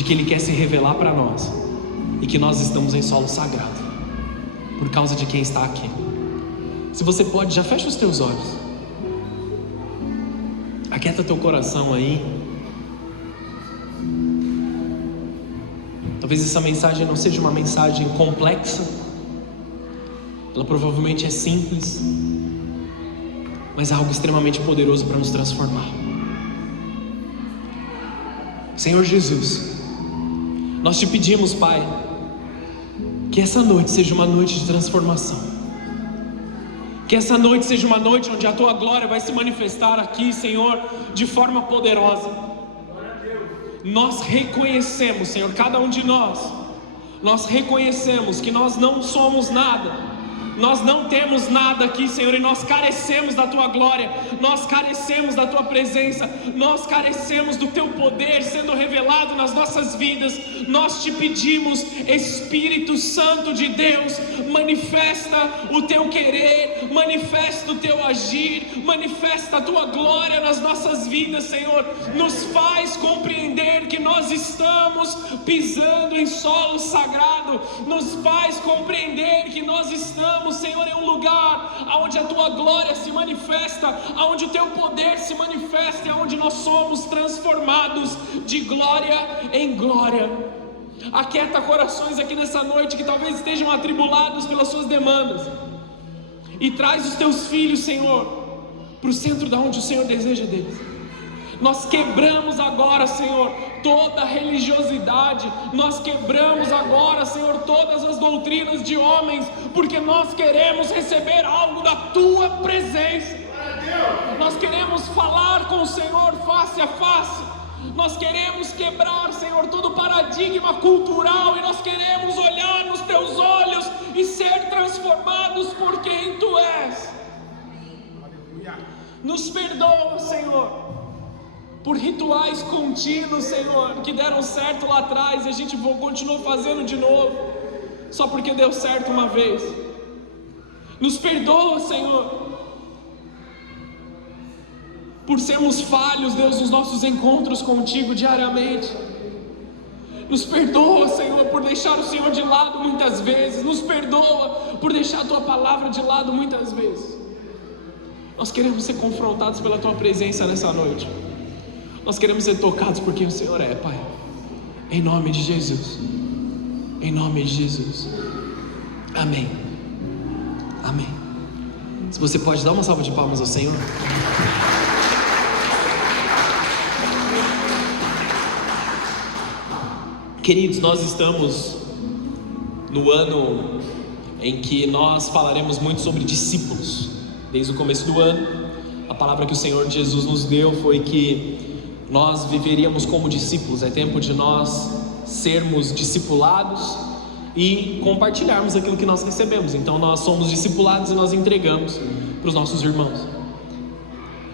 de que Ele quer se revelar para nós e que nós estamos em solo sagrado por causa de quem está aqui. Se você pode, já fecha os teus olhos, aquieta teu coração aí. Talvez essa mensagem não seja uma mensagem complexa, ela provavelmente é simples, mas é algo extremamente poderoso para nos transformar. Senhor Jesus, nós te pedimos, Pai, que essa noite seja uma noite de transformação, que essa noite seja uma noite onde a Tua glória vai se manifestar aqui, Senhor, de forma poderosa. Nós reconhecemos, Senhor, cada um de nós reconhecemos que nós não somos nada, nós não temos nada aqui, Senhor, e nós carecemos da Tua glória, nós carecemos da Tua presença, nós carecemos do Teu poder sendo revelado nas nossas vidas. Nós te pedimos, Espírito Santo de Deus, manifesta o Teu querer, manifesta o Teu agir, manifesta a Tua glória nas nossas vidas, Senhor. Nos faz compreender que nós estamos pisando em solo sagrado, nos faz compreender que nós estamos, Senhor, em um lugar onde a Tua glória se manifesta, onde o Teu poder se manifesta e onde nós somos transformados de glória em glória. Aquieta corações aqui nessa noite que talvez estejam atribulados pelas suas demandas, e traz os Teus filhos, Senhor, para o centro da onde o Senhor deseja deles. Nós quebramos agora, Senhor, toda a religiosidade, nós quebramos agora, Senhor, todas as doutrinas de homens, porque nós queremos receber algo da Tua presença. Nós queremos falar com o Senhor face a face, nós queremos quebrar, Senhor, todo paradigma cultural, e nós queremos olhar nos Teus olhos e ser transformados por quem Tu és. Nos perdoa, Senhor, por rituais contínuos, Senhor, que deram certo lá atrás e a gente continua fazendo de novo, só porque deu certo uma vez. Nos perdoa, Senhor, por sermos falhos, Deus, nos nossos encontros contigo diariamente. Nos perdoa, Senhor, por deixar o Senhor de lado muitas vezes. Nos perdoa por deixar a Tua palavra de lado muitas vezes. Nós queremos ser confrontados pela Tua presença nessa noite. Nós queremos ser tocados por quem o Senhor é, Pai. Em nome de Jesus. Em nome de Jesus. Amém. Amém. Se você pode dar uma salva de palmas ao Senhor. Queridos, nós estamos no ano em que nós falaremos muito sobre discípulos. Desde o começo do ano, a palavra que o Senhor Jesus nos deu foi que nós viveríamos como discípulos. É tempo de nós sermos discipulados e compartilharmos aquilo que nós recebemos. Então nós somos discipulados e nós entregamos para os nossos irmãos.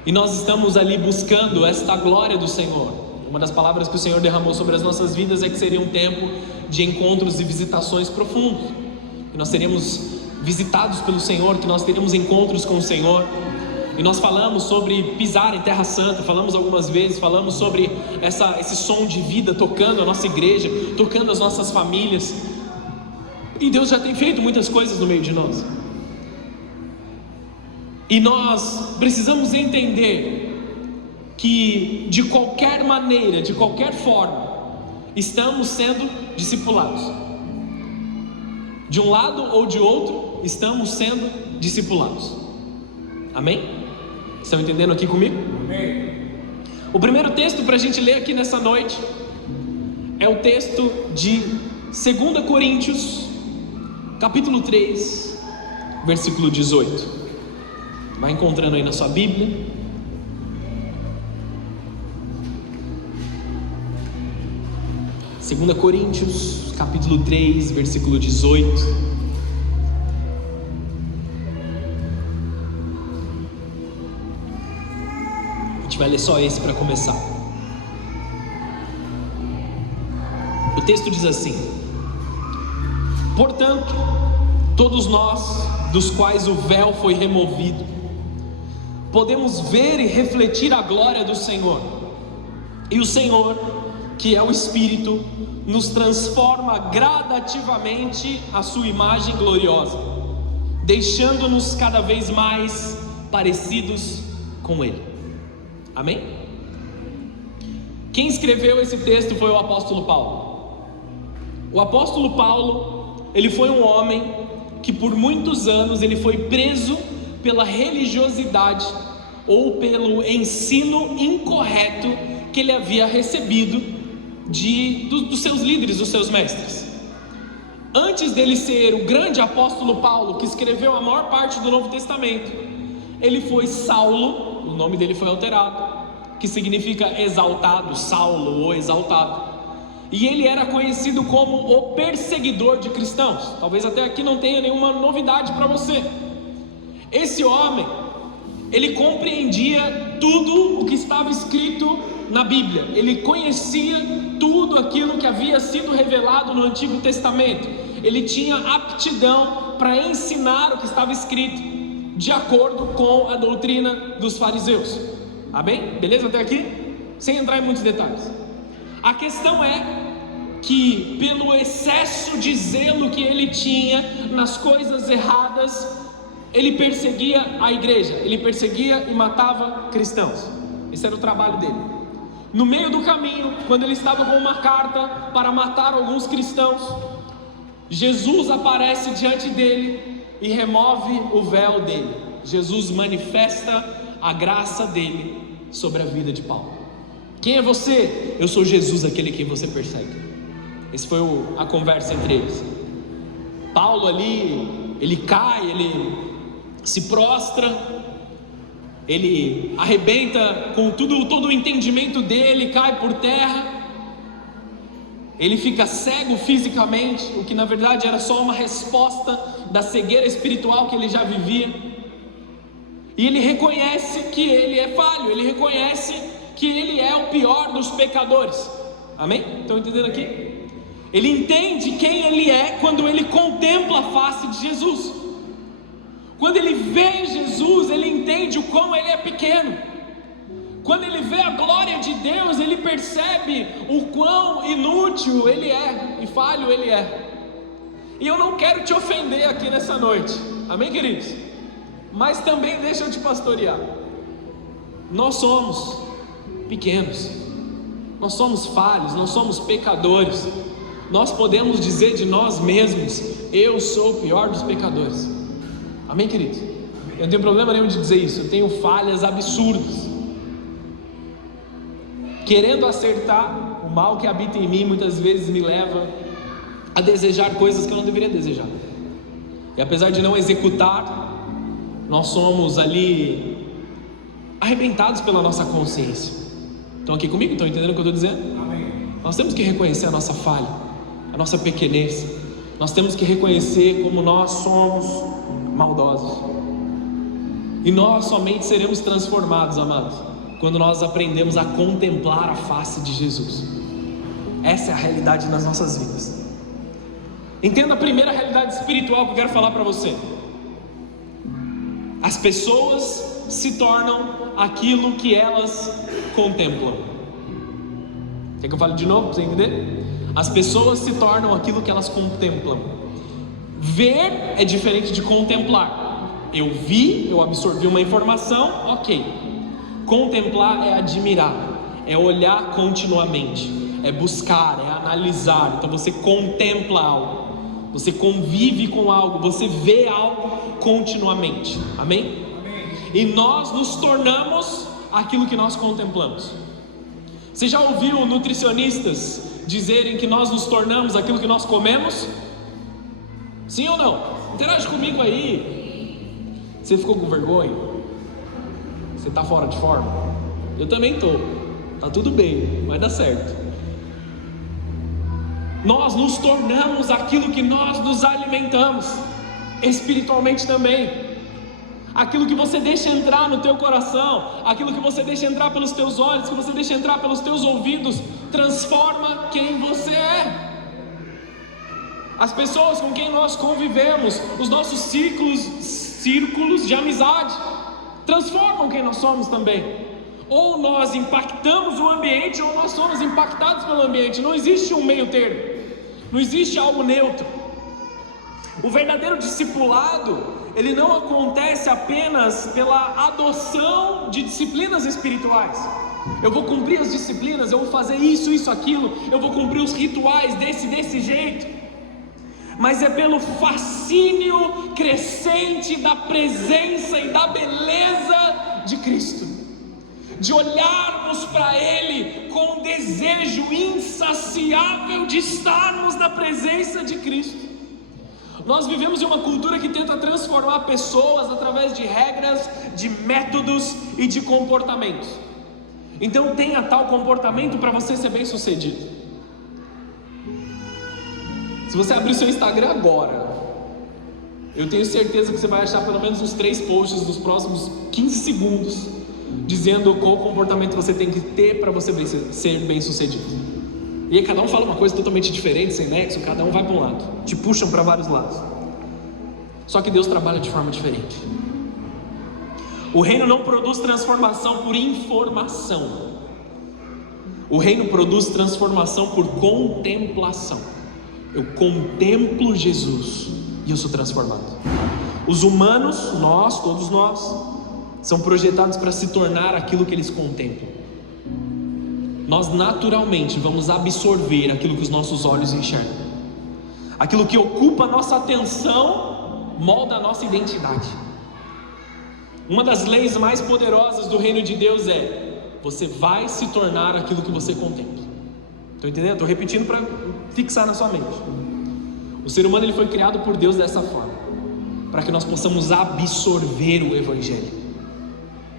E nós estamos ali buscando esta glória do Senhor. Uma das palavras que o Senhor derramou sobre as nossas vidas é que seria um tempo de encontros e visitações profundos. Que nós seríamos visitados pelo Senhor, que nós teríamos encontros com o Senhor. E nós falamos sobre pisar em Terra Santa, falamos algumas vezes, falamos sobre esse som de vida tocando a nossa igreja, tocando as nossas famílias. E Deus já tem feito muitas coisas no meio de nós. E nós precisamos entender que de qualquer maneira, de qualquer forma, estamos sendo discipulados. De um lado ou de outro, estamos sendo discipulados. Amém? Estão entendendo aqui comigo? Amém. O primeiro texto para a gente ler aqui nessa noite é o texto de 2 Coríntios, capítulo 3, versículo 18. Vai encontrando aí na sua Bíblia. Segunda Coríntios, capítulo 3, versículo 18. A gente vai ler só esse para começar. O texto diz assim: portanto, todos nós, dos quais o véu foi removido, podemos ver e refletir a glória do Senhor, e o Senhor que é o Espírito, nos transforma gradativamente à sua imagem gloriosa, deixando-nos cada vez mais parecidos com Ele. Amém? Quem escreveu esse texto foi o apóstolo Paulo. O apóstolo Paulo, ele foi um homem que por muitos anos ele foi preso pela religiosidade ou pelo ensino incorreto que ele havia recebido dos seus líderes, dos seus mestres. Antes dele ser o grande apóstolo Paulo, que escreveu a maior parte do Novo Testamento, ele foi Saulo, o nome dele foi alterado, que significa exaltado, Saulo ou exaltado, e ele era conhecido como o perseguidor de cristãos. Talvez até aqui não tenha nenhuma novidade para você. Esse homem, ele compreendia tudo o que estava escrito na Bíblia, ele conhecia tudo aquilo que havia sido revelado no Antigo Testamento, ele tinha aptidão para ensinar o que estava escrito, de acordo com a doutrina dos fariseus. Amém? Beleza até aqui? Sem entrar em muitos detalhes. A questão é que, pelo excesso de zelo que ele tinha nas coisas erradas, ele perseguia a igreja, ele perseguia e matava cristãos. Esse era o trabalho dele. No meio do caminho, quando ele estava com uma carta para matar alguns cristãos, Jesus aparece diante dele e remove o véu dele. Jesus manifesta a graça dele sobre a vida de Paulo. Quem é você? Eu sou Jesus, aquele que você persegue. Essa foi a conversa entre eles. Paulo ali, ele cai, ele se prostra, ele arrebenta com todo o entendimento dele, cai por terra, ele fica cego fisicamente, o que na verdade era só uma resposta da cegueira espiritual que ele já vivia, e ele reconhece que ele é falho, ele reconhece que ele é o pior dos pecadores. Amém? Estão entendendo aqui? Ele entende quem ele é quando ele contempla a face de Jesus. Quando ele vê Jesus, ele entende o quão ele é pequeno. Quando ele vê a glória de Deus, ele percebe o quão inútil ele é e falho ele é. E eu não quero te ofender aqui nessa noite, amém, queridos? Mas também deixa eu te pastorear. Nós somos pequenos, nós somos falhos, nós somos pecadores. Nós podemos dizer de nós mesmos: eu sou o pior dos pecadores. Amém, queridos? Eu não tenho problema nenhum de dizer isso. Eu tenho falhas absurdas. Querendo acertar, o mal que habita em mim muitas vezes me leva a desejar coisas que eu não deveria desejar. E apesar de não executar, nós somos ali arrebentados pela nossa consciência. Estão aqui comigo? Estão entendendo o que eu estou dizendo? Amém. Nós temos que reconhecer a nossa falha, a nossa pequenez. Nós temos que reconhecer como nós somos maldosos. E nós somente seremos transformados, amados, quando nós aprendemos a contemplar a face de Jesus. Essa é a realidade nas nossas vidas. Entenda a primeira realidade espiritual que eu quero falar para você. As pessoas se tornam aquilo que elas contemplam. Quer que eu fale de novo para você entender? As pessoas se tornam aquilo que elas contemplam. Ver é diferente de contemplar. Eu vi, eu absorvi uma informação, ok. Contemplar é admirar, é olhar continuamente, é buscar, é analisar. Então você contempla algo, você convive com algo, você vê algo continuamente. Amém? E nós nos tornamos aquilo que nós contemplamos. Você já ouviu nutricionistas dizerem que nós nos tornamos aquilo que nós comemos? Sim ou não? Interage comigo aí. Você ficou com vergonha? Você está fora de forma? Eu também estou. Tá tudo bem, vai dar certo. Nós nos tornamos aquilo que nós nos alimentamos, espiritualmente também. Aquilo que você deixa entrar no teu coração, aquilo que você deixa entrar pelos teus olhos, que você deixa entrar pelos teus ouvidos, transforma quem você é. As pessoas com quem nós convivemos, os nossos círculos de amizade, transformam quem nós somos também. Ou nós impactamos o ambiente, ou nós somos impactados pelo ambiente. Não existe um meio termo, não existe algo neutro. O verdadeiro discipulado, ele não acontece apenas pela adoção de disciplinas espirituais. Eu vou cumprir as disciplinas, eu vou fazer isso, aquilo, eu vou cumprir os rituais desse jeito. Mas é pelo fascínio crescente da presença e da beleza de Cristo, de olharmos para Ele com um desejo insaciável de estarmos na presença de Cristo. Nós vivemos em uma cultura que tenta transformar pessoas através de regras, de métodos e de comportamentos. Então tenha tal comportamento para você ser bem sucedido. Se você abrir o seu Instagram agora, eu tenho certeza que você vai achar pelo menos uns 3 posts nos próximos 15 segundos dizendo qual comportamento você tem que ter para você ser bem sucedido. E aí cada um fala uma coisa totalmente diferente, sem nexo, cada um vai para um lado, te puxam para vários lados. Só que Deus trabalha de forma diferente. O reino não produz transformação por informação. O reino produz transformação por contemplação. Eu contemplo Jesus e eu sou transformado. Os humanos, nós, todos nós, são projetados para se tornar aquilo que eles contemplam. Nós naturalmente vamos absorver aquilo que os nossos olhos enxergam. Aquilo que ocupa a nossa atenção molda a nossa identidade. Uma das leis mais poderosas do reino de Deus é: você vai se tornar aquilo que você contempla. Estão entendendo? Estou repetindo para fixar na sua mente. O ser humano ele foi criado por Deus dessa forma, para que nós possamos absorver o Evangelho.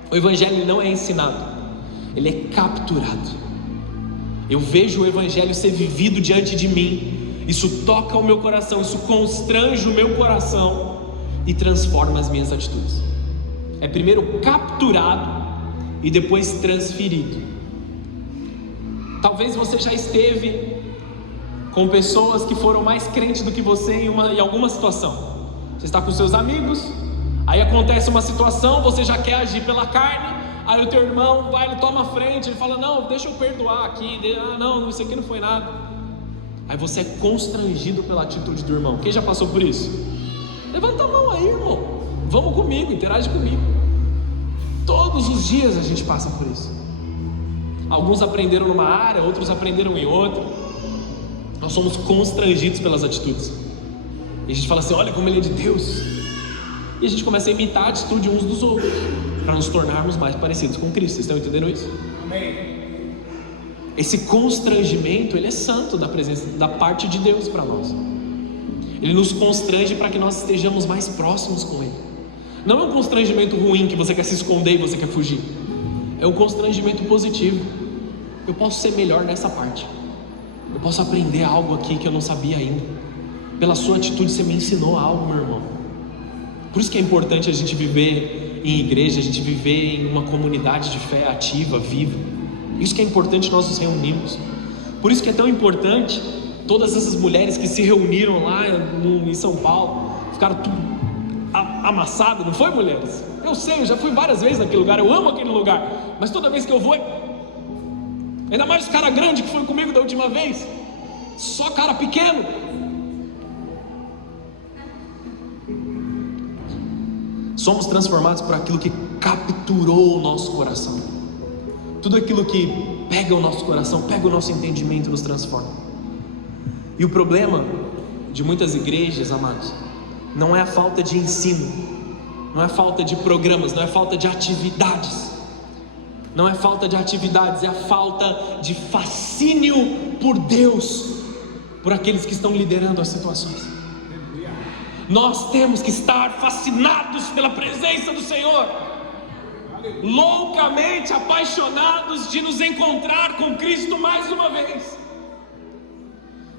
O Evangelho não é ensinado, ele é capturado. Eu vejo o Evangelho ser vivido diante de mim, isso toca o meu coração, isso constrange o meu coração e transforma as minhas atitudes. É primeiro capturado e depois transferido. Talvez você já esteve com pessoas que foram mais crentes do que você em alguma situação. Você está com seus amigos, aí acontece uma situação, você já quer agir pela carne, aí o teu irmão vai, ele toma a frente, ele fala: não, deixa eu perdoar aqui, não, isso aqui não foi nada. Aí você é constrangido pela atitude do irmão. Quem já passou por isso? Levanta a mão aí, irmão, vamos comigo, interage comigo. Todos os dias a gente passa por isso. Alguns aprenderam numa área, outros aprenderam em outra. Nós somos constrangidos pelas atitudes. E a gente fala assim: olha como ele é de Deus. E a gente começa a imitar a atitude uns dos outros, para nos tornarmos mais parecidos com Cristo. Vocês estão entendendo isso? Amém. Esse constrangimento, ele é santo da parte de Deus para nós. Ele nos constrange para que nós estejamos mais próximos com Ele. Não é um constrangimento ruim que você quer se esconder e você quer fugir. É um constrangimento positivo. Eu posso ser melhor nessa parte. Eu posso aprender algo aqui que eu não sabia ainda. Pela sua atitude você me ensinou algo, meu irmão. Por isso que é importante a gente viver em igreja, a gente viver em uma comunidade de fé ativa, viva. Isso que é importante nós nos reunirmos. Por isso que é tão importante todas essas mulheres que se reuniram lá em São Paulo, ficaram tudo amassado, não foi, mulheres? Eu sei, eu já fui várias vezes naquele lugar, eu amo aquele lugar, mas toda vez que eu vou, ainda mais os caras grandes que foram comigo da última vez, só cara pequeno. Somos transformados por aquilo que capturou o nosso coração. Tudo aquilo que pega o nosso coração, pega o nosso entendimento, nos transforma. E o problema de muitas igrejas, amados, não é a falta de ensino, não é falta de programas, não é falta de atividades. Não é falta de atividades, é a falta de fascínio por Deus, por aqueles que estão liderando as situações. Nós temos que estar fascinados pela presença do Senhor, loucamente apaixonados de nos encontrar com Cristo mais uma vez.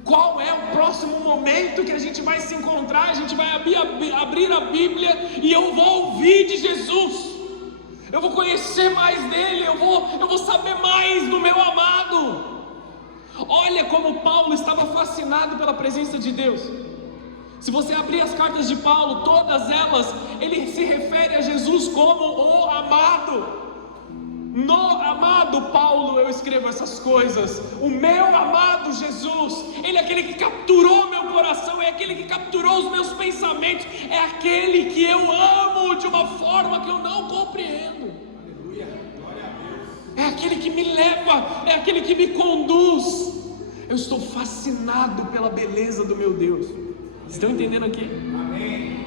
Qual é o próximo momento que a gente vai se encontrar? A gente vai abrir a Bíblia e eu vou ouvir de Jesus, eu vou conhecer mais dele, eu vou saber mais do meu amado. Olha como Paulo estava fascinado pela presença de Deus. Se você abrir as cartas de Paulo, todas elas, ele se refere a Jesus como o amado. No amado Paulo eu escrevo essas coisas. O meu amado Jesus, Ele é aquele que capturou meu coração, é aquele que capturou os meus pensamentos, é aquele que eu amo de uma forma que eu não compreendo. Aleluia, glória a Deus. É aquele que me leva, é aquele que me conduz. Eu estou fascinado pela beleza do meu Deus. Vocês estão entendendo aqui? Amém.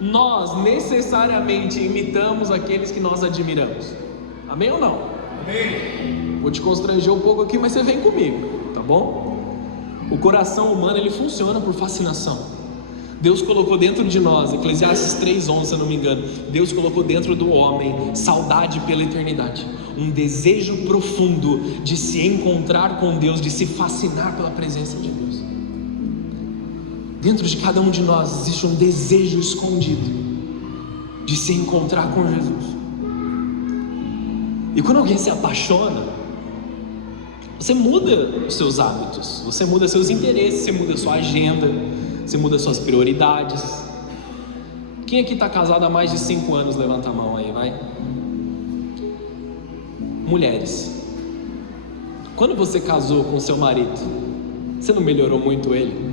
Nós necessariamente imitamos aqueles que nós admiramos. Amém ou não? Amém. Vou te constranger um pouco aqui, mas você vem comigo, tá bom? O coração humano, ele funciona por fascinação. Deus colocou dentro de nós, Eclesiastes 3:11, se eu não me engano, Deus colocou dentro do homem saudade pela eternidade, um desejo profundo de se encontrar com Deus, de se fascinar pela presença de Deus. Dentro de cada um de nós existe um desejo escondido de se encontrar com Jesus. E quando alguém se apaixona, você muda os seus hábitos, você muda seus interesses, você muda sua agenda, você muda suas prioridades. Quem aqui está casado há mais de 5 anos? Levanta a mão aí, vai. Mulheres, quando você casou com seu marido, você não melhorou muito ele?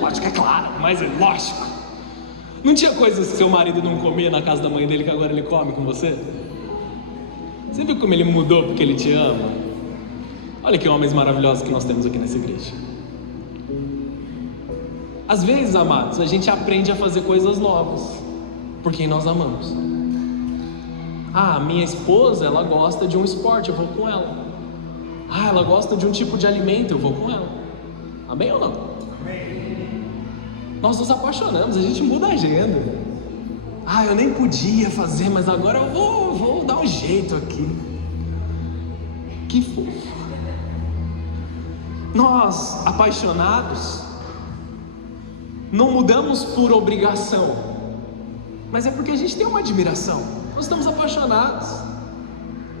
Lógico, é claro, mas é lógico. Não tinha coisas que seu marido não comia na casa da mãe dele que agora ele come com você? Você viu como ele mudou porque ele te ama? Olha que homens maravilhosos que nós temos aqui nessa igreja. Às vezes, amados, a gente aprende a fazer coisas novas por quem nós amamos. Ah, minha esposa, ela gosta de um esporte, eu vou com ela. Ah, ela gosta de um tipo de alimento, eu vou com ela. Amém ou não? Nós nos apaixonamos, a gente muda a agenda. Ah, eu nem podia fazer, mas agora eu vou dar um jeito aqui. Que fofo. Nós, apaixonados, não mudamos por obrigação, mas é porque a gente tem uma admiração. Nós estamos apaixonados.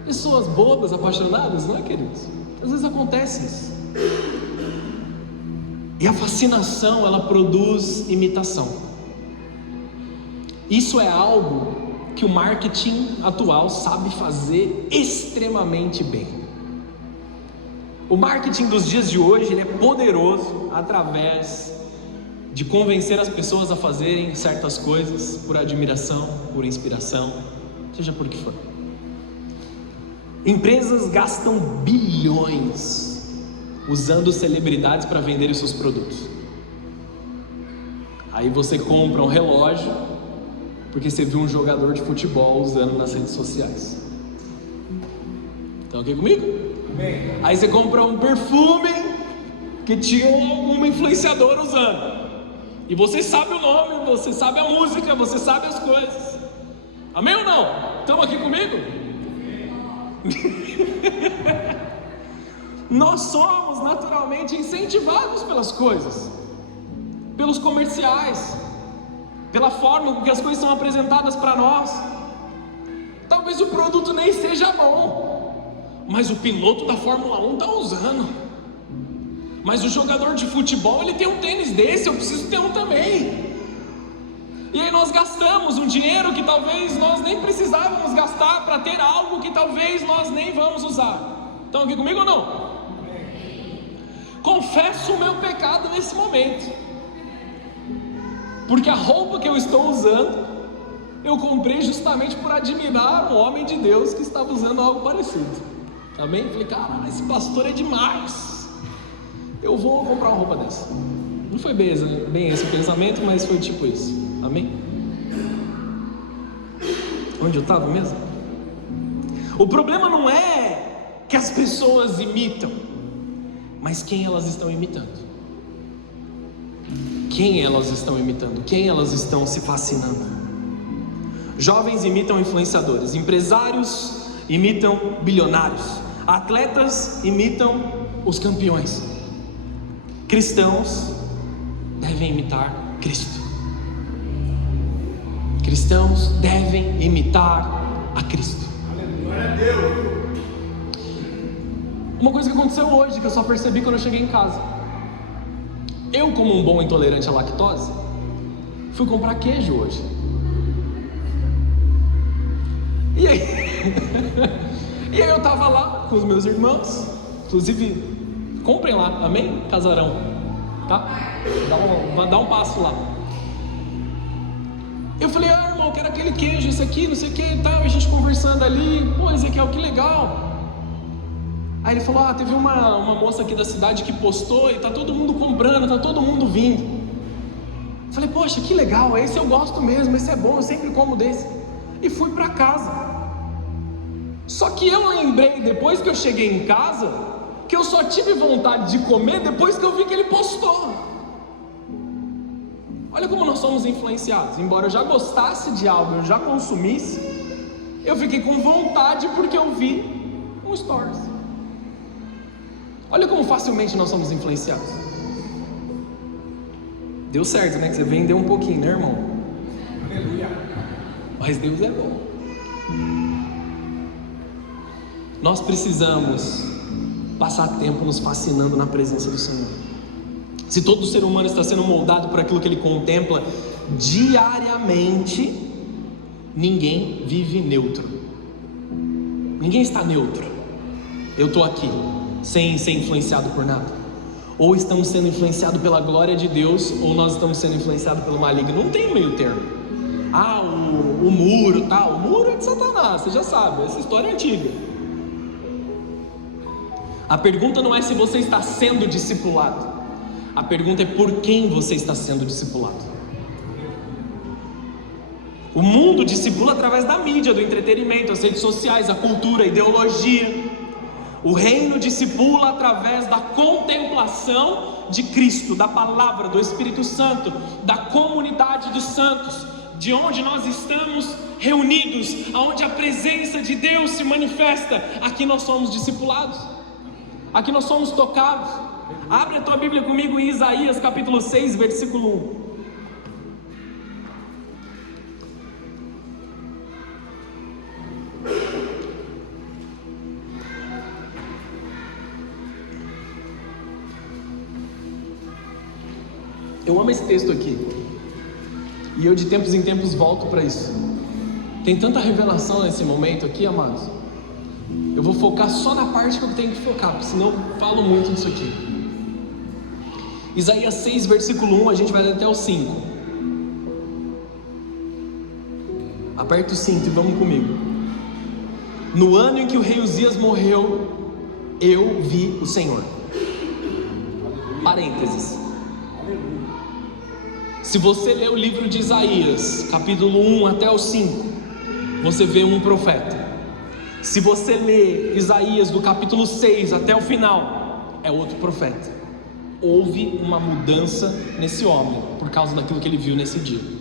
Pessoas bobas apaixonadas, não é, queridos? Às vezes acontece isso. E a fascinação, ela produz imitação. Isso é algo que o marketing atual sabe fazer extremamente bem. O marketing dos dias de hoje, ele é poderoso através de convencer as pessoas a fazerem certas coisas por admiração, por inspiração, seja por que for. Empresas gastam bilhões usando celebridades para vender os seus produtos. Aí você compra um relógio porque você viu um jogador de futebol usando nas redes sociais. Estão aqui comigo? Amém. Aí você compra um perfume que tinha uma influenciadora usando. E você sabe o nome, você sabe a música, você sabe as coisas. Amém ou não? Estão aqui comigo? Nós somos naturalmente incentivados pelas coisas, pelos comerciais, pela forma com que as coisas são apresentadas para nós. Talvez o produto nem seja bom, mas o piloto da Fórmula 1 está usando. Mas o jogador de futebol, ele tem um tênis desse, eu preciso ter um também. E aí nós gastamos um dinheiro que talvez nós nem precisávamos gastar para ter algo que talvez nós nem vamos usar. Estão aqui comigo ou não? Confesso o meu pecado nesse momento, porque a roupa que eu estou usando, eu comprei justamente por admirar um homem de Deus que estava usando algo parecido. Amém? Falei, cara, esse pastor é demais, eu vou comprar uma roupa dessa. Não foi bem esse o pensamento, mas foi tipo isso. Amém? Onde eu estava mesmo? O problema não é que as pessoas imitam, mas quem elas estão imitando. Quem elas estão imitando? Quem elas estão se fascinando? Jovens imitam influenciadores, empresários imitam bilionários, atletas imitam os campeões. Cristãos devem imitar Cristo. Cristãos devem imitar a Cristo. Glória a Deus. Uma coisa que aconteceu hoje, que eu só percebi quando eu cheguei em casa. Eu, como um bom intolerante à lactose, fui comprar queijo hoje. E aí, e aí eu tava lá com os meus irmãos, inclusive, comprem lá, amém? Casarão, tá? Dá um passo lá. Eu falei, irmão, quero aquele queijo, isso aqui, não sei o que e tal. A gente conversando ali, pô, Ezequiel, que legal. Aí ele falou, teve uma moça aqui da cidade que postou e tá todo mundo comprando, tá todo mundo vindo. Eu falei, poxa, que legal, esse eu gosto mesmo, esse é bom, eu sempre como desse. E fui para casa. Só que eu lembrei, depois que eu cheguei em casa, que eu só tive vontade de comer depois que eu vi que ele postou. Olha como nós somos influenciados. Embora eu já gostasse de algo, eu já consumisse, eu fiquei com vontade porque eu vi um stories. Olha como facilmente nós somos influenciados. Deu certo, né? Que você vendeu um pouquinho, né, irmão? Aleluia. Mas Deus é bom. Nós precisamos passar tempo nos fascinando na presença do Senhor. Se todo ser humano está sendo moldado por aquilo que ele contempla diariamente, ninguém vive neutro. Ninguém está neutro. Eu estou aqui, sem ser influenciado por nada. Ou estamos sendo influenciados pela glória de Deus, ou nós estamos sendo influenciados pelo maligno. Não tem meio termo. O muro, tá? O muro é de Satanás, você já sabe, essa história é antiga. A pergunta não é se você está sendo discipulado. A pergunta é por quem você está sendo discipulado. O mundo discipula através da mídia, do entretenimento, as redes sociais, a cultura, a ideologia. O reino discipula através da contemplação de Cristo, da palavra, do Espírito Santo, da comunidade dos santos, de onde nós estamos reunidos, onde a presença de Deus se manifesta. Aqui nós somos discipulados, aqui nós somos tocados. Abre a tua Bíblia comigo em Isaías capítulo 6, versículo 1. Eu amo esse texto aqui, e eu de tempos em tempos volto para isso. Tem tanta revelação nesse momento aqui, amados. Eu vou focar só na parte que eu tenho que focar, porque senão eu falo muito disso aqui. Isaías 6, versículo 1, a gente vai até o 5. Aperta o cinto e vamos comigo. No ano em que o rei Uzias morreu, eu vi o Senhor. Parênteses. Se você ler o livro de Isaías, capítulo 1 até o 5, você vê um profeta. Se você ler Isaías do capítulo 6 até o final, é outro profeta. Houve uma mudança nesse homem, por causa daquilo que ele viu nesse dia.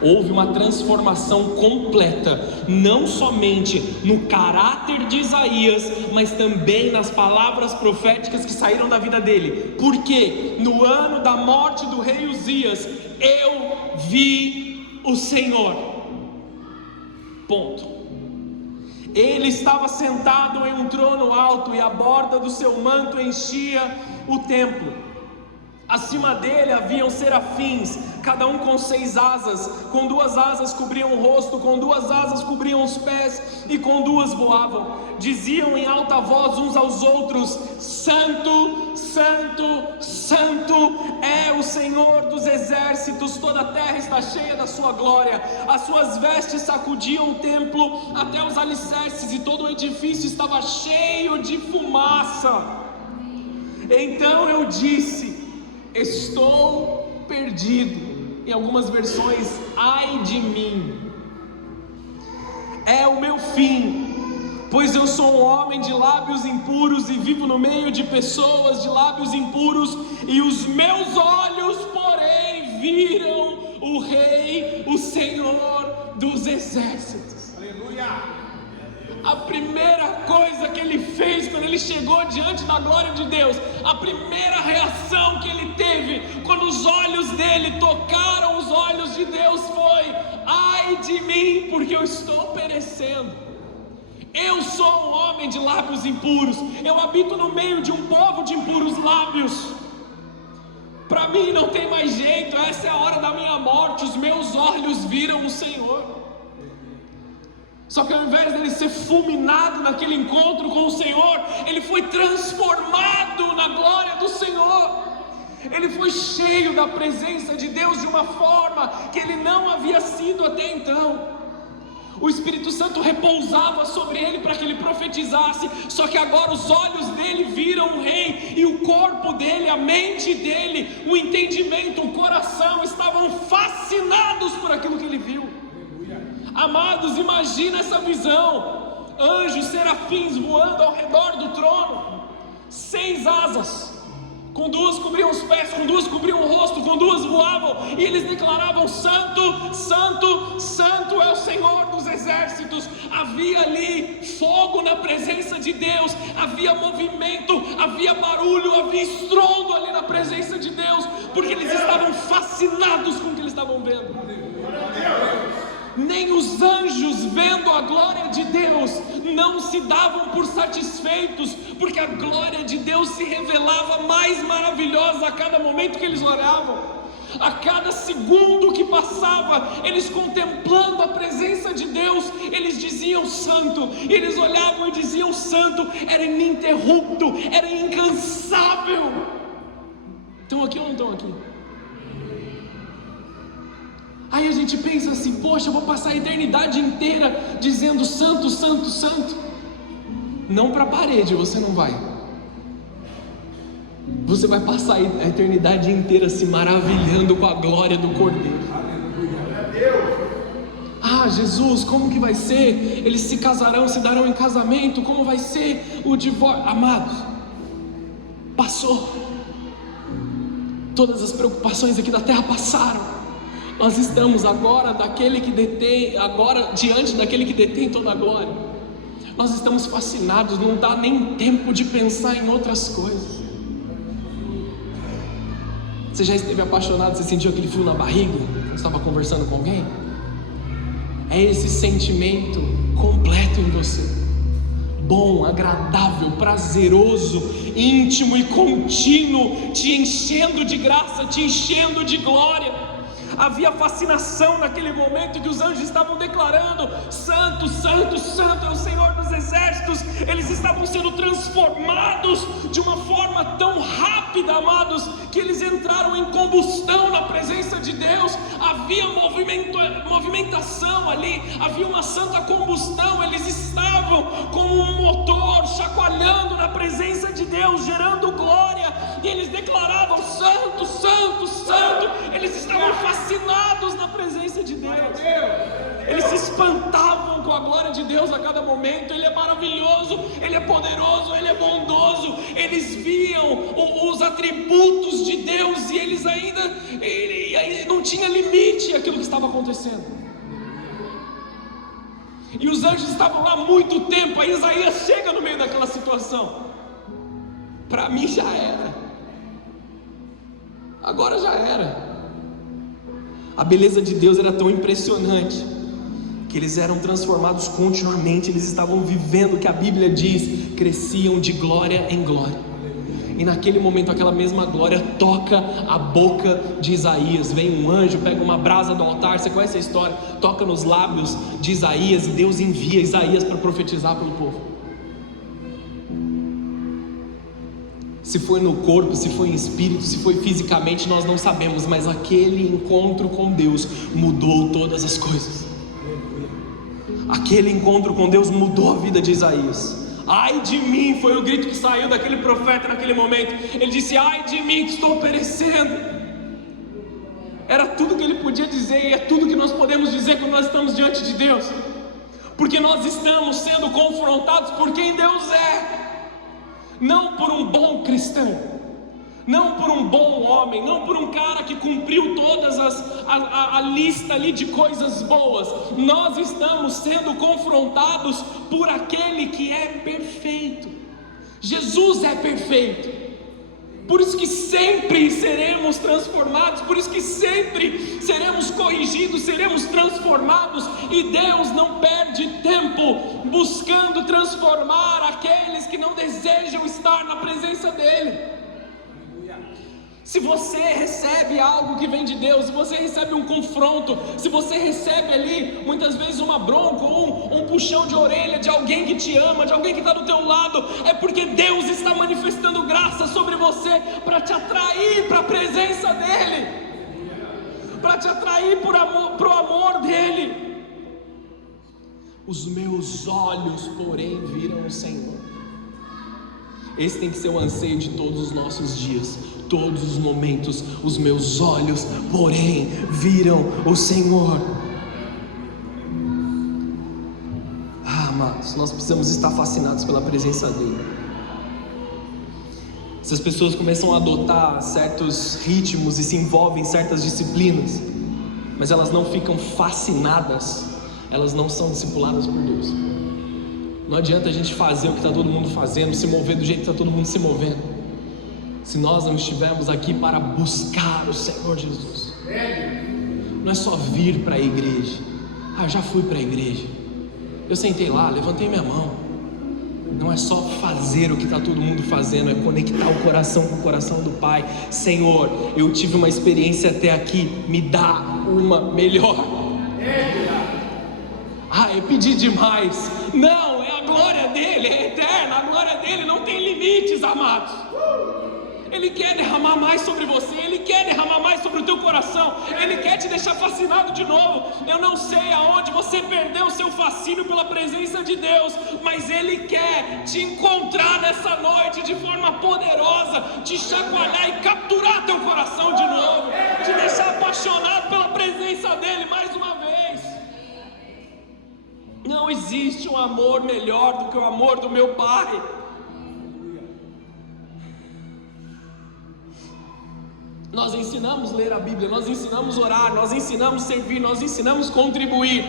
Houve uma transformação completa, não somente no caráter de Isaías, mas também nas palavras proféticas que saíram da vida dele. Porque no ano da morte do rei Uzias, eu vi o Senhor. Ponto. Ele estava sentado em um trono alto, e a borda do seu manto enchia o templo. Acima dele haviam serafins, cada um com 6 asas. Com 2 asas cobriam o rosto, com 2 asas cobriam os pés, e com 2 voavam. Diziam em alta voz uns aos outros: Santo, Santo, Santo é o Senhor dos exércitos, toda a terra está cheia da sua glória. As suas vestes sacudiam o templo até os alicerces, e todo o edifício estava cheio de fumaça. Então eu disse: estou perdido. Em algumas versões, ai de mim, é o meu fim, pois eu sou um homem de lábios impuros e vivo no meio de pessoas de lábios impuros, e os meus olhos, porém, viram o Rei, o Senhor dos exércitos. Aleluia! A primeira coisa que ele fez quando ele chegou diante da glória de Deus, a primeira reação que ele teve quando os olhos dele tocaram os olhos de Deus foi: ai de mim, porque eu estou perecendo. Eu sou um homem de lábios impuros, eu habito no meio de um povo de impuros lábios. Para mim não tem mais jeito, essa é a hora da minha morte. Os meus olhos viram o Senhor. Só que ao invés dele ser fulminado naquele encontro com o Senhor, ele foi transformado na glória do Senhor. Ele foi cheio da presença de Deus de uma forma que ele não havia sido até então. O Espírito Santo repousava sobre ele para que ele profetizasse, só que agora os olhos dele viram o rei, e o corpo dele, a mente dele, o entendimento, o coração estavam fascinados por aquilo que ele viu. Amados, imagina essa visão: anjos, serafins voando ao redor do trono, 6 asas, com 2 cobriam os pés, com 2 cobriam o rosto, com 2 voavam, e eles declaravam: Santo, Santo, Santo é o Senhor dos exércitos. Havia ali fogo na presença de Deus, havia movimento, havia barulho, havia estrondo ali na presença de Deus, porque eles estavam fascinados com o que eles estavam vendo. Nem os anjos, vendo a glória de Deus, não se davam por satisfeitos, porque a glória de Deus se revelava mais maravilhosa a cada momento que eles oravam. A cada segundo que passava, eles contemplando a presença de Deus, eles diziam santo, eles olhavam e diziam santo. Era ininterrupto, era incansável. Estão aqui ou não estão aqui? Aí a gente pensa assim: poxa, eu vou passar a eternidade inteira dizendo santo, santo, santo. Não para a parede, você não vai. Você vai passar a eternidade inteira se maravilhando com a glória do Cordeiro. Ah, Jesus, como que vai ser? Eles se casarão, se darão em casamento. Como vai ser o divórcio? Amados, passou. Todas as preocupações aqui da terra passaram. Nós estamos agora diante daquele que detém toda a glória. Nós estamos fascinados, não dá nem tempo de pensar em outras coisas. Você já esteve apaixonado, você sentiu aquele frio na barriga quando estava conversando com alguém? É esse sentimento completo em você, bom, agradável, prazeroso, íntimo e contínuo, te enchendo de graça, te enchendo de glória. Havia fascinação naquele momento que os anjos estavam declarando: Santo, Santo, Santo é o Senhor dos exércitos. Eles estavam sendo transformados de uma forma tão rápida, amados, que eles entraram em combustão na presença de Deus. Havia movimentação ali, havia uma santa combustão. Eles estavam como um motor chacoalhando na presença de Deus, gerando glória, e eles declaravam: Santo, Santo, Santo. Eles estavam fascinados na presença de Deus. Eles se espantavam com a glória de Deus a cada momento. Ele é maravilhoso, Ele é poderoso, Ele é bondoso. Eles viam os atributos de Deus, e eles ainda não tinha limite aquilo que estava acontecendo. E os anjos estavam lá há muito tempo. Aí Isaías chega no meio daquela situação. Para mim já era. Agora já era. A beleza de Deus era tão impressionante que eles eram transformados continuamente. Eles estavam vivendo o que a Bíblia diz: cresciam de glória em glória. E naquele momento aquela mesma glória toca a boca de Isaías. Vem um anjo, pega uma brasa do altar, você conhece a história, toca nos lábios de Isaías, e Deus envia Isaías para profetizar pelo povo. Se foi no corpo, se foi em espírito, se foi fisicamente, nós não sabemos, mas aquele encontro com Deus mudou todas as coisas. Aquele encontro com Deus mudou a vida de Isaías. Ai de mim, foi o grito que saiu daquele profeta naquele momento. Ele disse: ai de mim que estou perecendo. Era tudo que ele podia dizer, e é tudo que nós podemos dizer quando nós estamos diante de Deus, porque nós estamos sendo confrontados por quem Deus é. Não por um bom cristão, não por um bom homem, não por um cara que cumpriu todas a lista ali de coisas boas. Nós estamos sendo confrontados por aquele que é perfeito. Jesus é perfeito. Por isso que sempre seremos transformados, por isso que sempre seremos corrigidos, seremos transformados. E Deus não perde tempo buscando transformar aqueles que não desejam estar na presença dEle. Se você recebe algo que vem de Deus, se você recebe um confronto, se você recebe ali muitas vezes uma bronca ou um puxão de orelha de alguém que te ama, de alguém que está do teu lado, é porque Deus está manifestando graça sobre você para te atrair para a presença dEle, para te atrair para o amor dEle. Os meus olhos, porém, viram o Senhor. Esse tem que ser o anseio de todos os nossos dias, todos os momentos. Os meus olhos, porém, viram o Senhor. Amados, nós precisamos estar fascinados pela presença dEle. Essas pessoas começam a adotar certos ritmos e se envolvem em certas disciplinas, mas elas não ficam fascinadas, elas não são discipuladas por Deus. Não adianta a gente fazer o que está todo mundo fazendo, se mover do jeito que está todo mundo se movendo, se nós não estivermos aqui para buscar o Senhor Jesus. Não é só vir para a igreja. Eu já fui para a igreja, eu sentei lá, levantei minha mão. Não é só fazer o que está todo mundo fazendo, é conectar o coração com o coração do Pai. Senhor, eu tive uma experiência até aqui, me dá uma melhor. Eu pedi demais. Não, é a glória dEle, é eterna. A glória dEle não tem limites, amados. Ele quer derramar mais sobre você, Ele quer derramar mais sobre o teu coração, Ele quer te deixar fascinado de novo. Eu não sei aonde você perdeu o seu fascínio pela presença de Deus, mas Ele quer te encontrar nessa noite de forma poderosa, te chacoalhar e capturar teu coração de novo, te deixar apaixonado pela presença dEle mais uma vez. Não existe um amor melhor do que o amor do meu Pai. Nós ensinamos a ler a Bíblia, nós ensinamos a orar, nós ensinamos a servir, nós ensinamos a contribuir,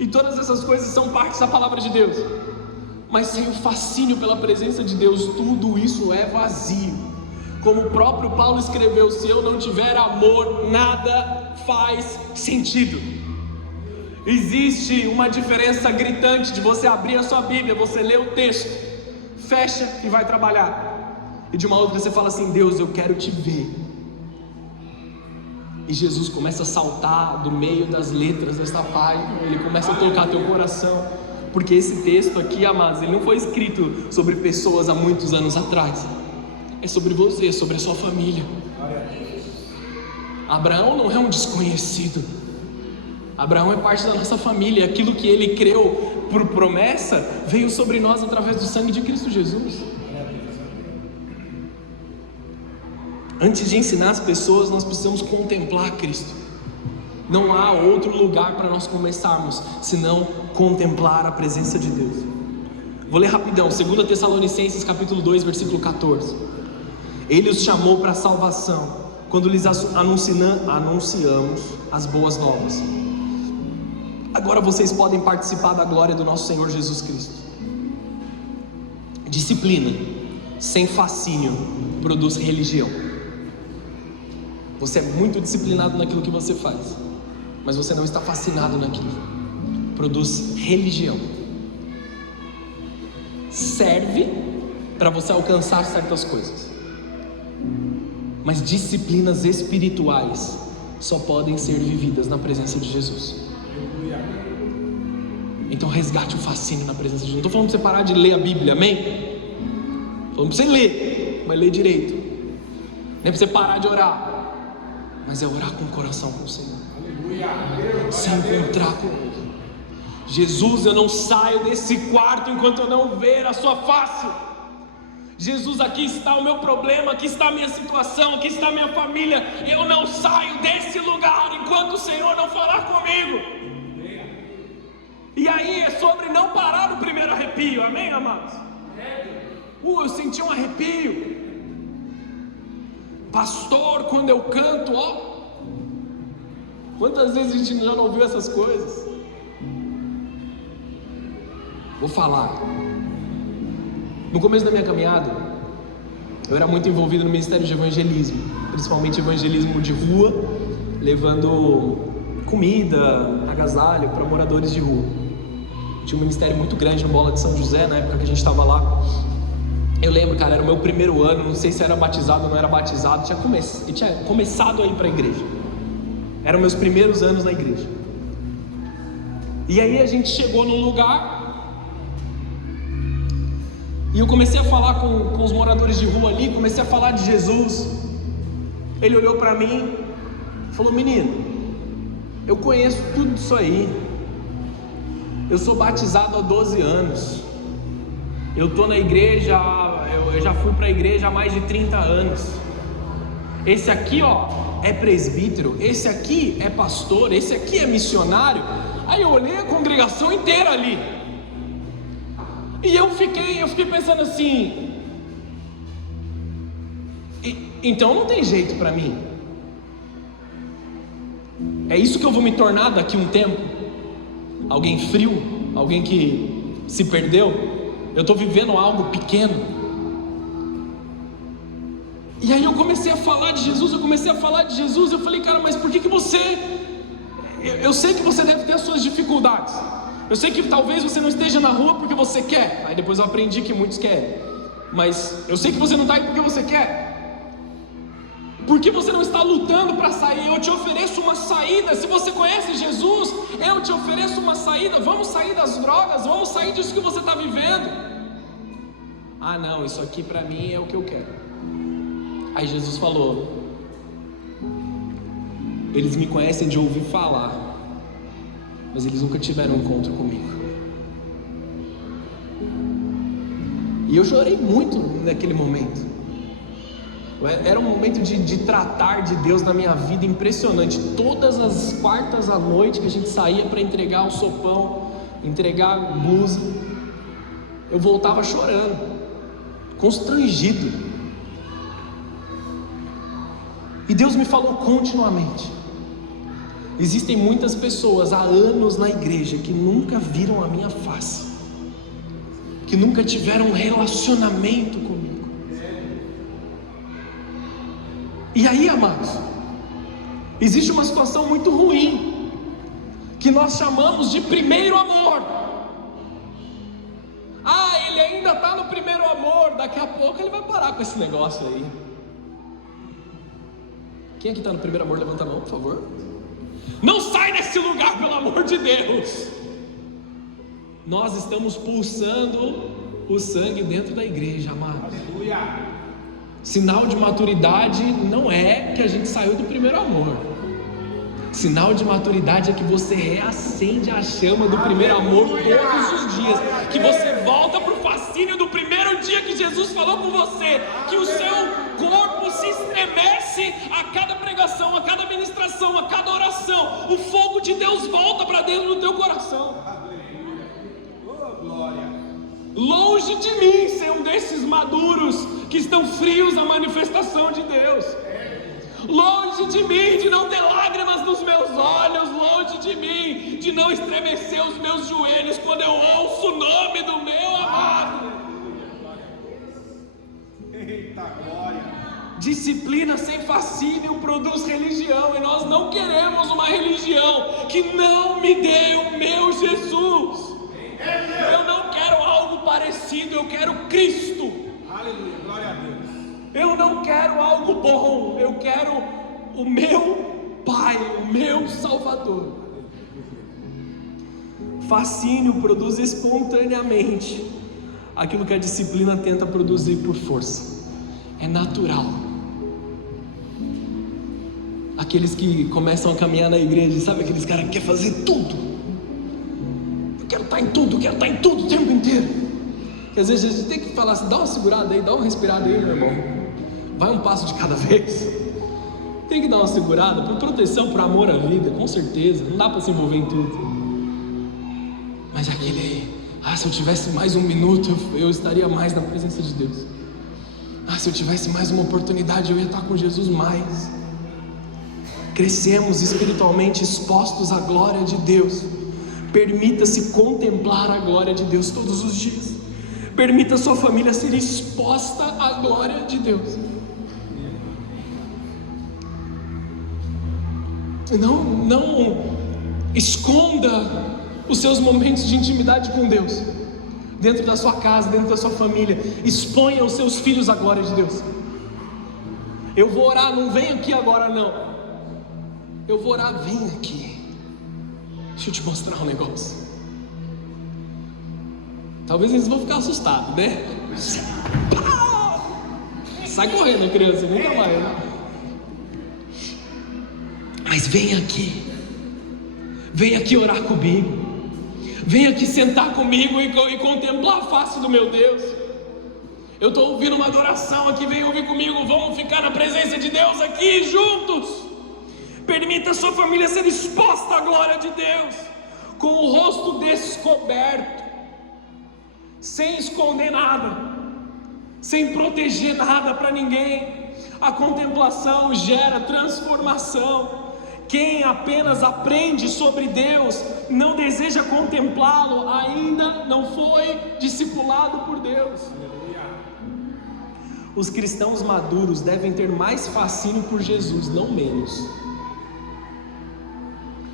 e todas essas coisas são partes da palavra de Deus, mas sem o fascínio pela presença de Deus, tudo isso é vazio. Como o próprio Paulo escreveu: se eu não tiver amor, nada faz sentido. Existe uma diferença gritante de você abrir a sua Bíblia, você lê o texto, fecha e vai trabalhar, e de uma outra você fala assim: Deus, eu quero te ver. E Jesus começa a saltar do meio das letras desta página, Ele começa a tocar teu coração, porque esse texto aqui, amados, ele não foi escrito sobre pessoas há muitos anos atrás, é sobre você, sobre a sua família. Abraão não é um desconhecido, Abraão é parte da nossa família. Aquilo que ele creu por promessa veio sobre nós através do sangue de Cristo Jesus. Antes de ensinar as pessoas, nós precisamos contemplar Cristo. Não há outro lugar para nós começarmos senão contemplar a presença de Deus. Vou ler rapidão, 2 Tessalonicenses capítulo 2, versículo 14. Ele os chamou para a salvação quando lhes anunciamos as boas novas. Agora vocês podem participar da glória do nosso Senhor Jesus Cristo. Disciplina sem fascínio produz religião. Você é muito disciplinado naquilo que você faz, mas você não está fascinado naquilo. Produz religião. Serve para você alcançar certas coisas, mas disciplinas espirituais só podem ser vividas na presença de Jesus. Então resgate o fascínio na presença de Jesus. Não estou falando para você parar de ler a Bíblia, amém? Estou falando para você ler, mas ler direito. Não é para você parar de orar, mas é orar com o coração com o Senhor, se encontrar com Ele. Jesus, eu não saio desse quarto enquanto eu não ver a sua face. Jesus, aqui está o meu problema, aqui está a minha situação, aqui está a minha família. Eu não saio desse lugar enquanto o Senhor não falar comigo. E aí é sobre não parar no primeiro arrepio, amém, amados? Eu senti um arrepio. Pastor, quando eu canto, quantas vezes a gente já não ouviu essas coisas? Vou falar. No começo da minha caminhada, eu era muito envolvido no ministério de evangelismo, principalmente evangelismo de rua, levando comida, agasalho para moradores de rua. Tinha um ministério muito grande no Bola de São José, na época que a gente estava lá. Eu lembro, cara, era o meu primeiro ano, não sei se era batizado ou não era batizado, tinha começado a ir para a igreja. Eram meus primeiros anos na igreja. E aí a gente chegou num lugar, e eu comecei a falar com os moradores de rua ali, comecei a falar de Jesus. Ele olhou para mim e falou: menino, eu conheço tudo isso aí, eu sou batizado há 12 anos, eu estou na igreja, eu já fui para a igreja há mais de 30 anos. Esse aqui, ó, é presbítero, esse aqui é pastor, esse aqui é missionário. Aí eu olhei a congregação inteira ali, e eu fiquei pensando assim, então não tem jeito para mim. É isso que eu vou me tornar daqui a um tempo? Alguém frio? Alguém que se perdeu? Eu estou vivendo algo pequeno. E aí eu comecei a falar de Jesus, eu falei: cara, mas por que você... Eu sei que você deve ter as suas dificuldades, eu sei que talvez você não esteja na rua porque você quer. Aí depois eu aprendi que muitos querem, mas eu sei que você não está aí porque você quer. Por que você não está lutando para sair? Eu te ofereço uma saída. Se você conhece Jesus, eu te ofereço uma saída. Vamos sair das drogas, vamos sair disso que você está vivendo. Ah não, isso aqui para mim é o que eu quero. Aí Jesus falou: eles me conhecem de ouvir falar, mas eles nunca tiveram um encontro comigo. E eu chorei muito naquele momento. Era um momento de tratar de Deus na minha vida impressionante. Todas as quartas à noite que a gente saía para entregar o sopão, entregar a blusa, eu voltava chorando, constrangido. E Deus me falou continuamente: existem muitas pessoas há anos na igreja que nunca viram a minha face, que nunca tiveram um relacionamento comigo. E aí, amados, existe uma situação muito ruim, que nós chamamos de primeiro amor. Ah, ele ainda está no primeiro amor, daqui a pouco ele vai parar com esse negócio aí. Quem aqui está no primeiro amor, levanta a mão, por favor. Não sai desse lugar, pelo amor de Deus. Nós estamos pulsando o sangue dentro da igreja, amados. Aleluia. Sinal de maturidade não é que a gente saiu do primeiro amor. Sinal de maturidade é que você reacende a chama do primeiro amor todos os dias, que você volta para o fascínio do primeiro dia que Jesus falou com você, que o seu corpo se estremece a cada pregação, a cada ministração, a cada oração. O fogo de Deus volta para dentro do teu coração. Longe de mim ser um desses maduros que estão frios à manifestação de Deus. Longe de mim de não ter lágrimas nos meus olhos. Longe de mim de não estremecer os meus joelhos quando eu ouço o nome do meu amado. Eita glória! Disciplina sem fascínio produz religião, e nós não queremos uma religião que não me dê o meu Jesus. Eu não quero algo parecido, eu quero Cristo. Aleluia, glória a Deus. Eu não quero algo bom, eu quero o meu Pai, o meu Salvador. Fascínio produz espontaneamente aquilo que a disciplina tenta produzir por força. É natural. Aqueles que começam a caminhar na igreja, sabe aqueles caras que querem fazer tudo? Quero estar em tudo o tempo inteiro. Que às vezes a gente tem que falar assim: dá uma segurada aí, dá uma respirada aí, meu irmão. Vai um passo de cada vez. Tem que dar uma segurada, por proteção, por amor à vida, com certeza. Não dá para se envolver em tudo. Mas aquele aí: se eu tivesse mais um minuto, eu estaria mais na presença de Deus. Se eu tivesse mais uma oportunidade, eu ia estar com Jesus mais. Crescemos espiritualmente expostos à glória de Deus. Permita-se contemplar a glória de Deus todos os dias. Permita a sua família ser exposta à glória de Deus. Não esconda os seus momentos de intimidade com Deus. dentro da sua casa, dentro da sua família. Exponha os seus filhos à glória de Deus. Eu vou orar, não vem aqui agora não. Eu vou orar, vem aqui. Deixa eu te mostrar um negócio. Talvez eles vão ficar assustados, né? Sai correndo, criança, nunca mais. Mas vem aqui orar comigo. Vem aqui sentar comigo e contemplar a face do meu Deus. Eu estou ouvindo uma adoração aqui, vem ouvir comigo. Vamos ficar na presença de Deus aqui juntos. Permita a sua família ser exposta à glória de Deus, com o rosto descoberto, sem esconder nada, sem proteger nada para ninguém. A contemplação gera transformação. Quem apenas aprende sobre Deus, não deseja contemplá-lo, ainda não foi discipulado por Deus. Os cristãos maduros devem ter mais fascínio por Jesus, não menos.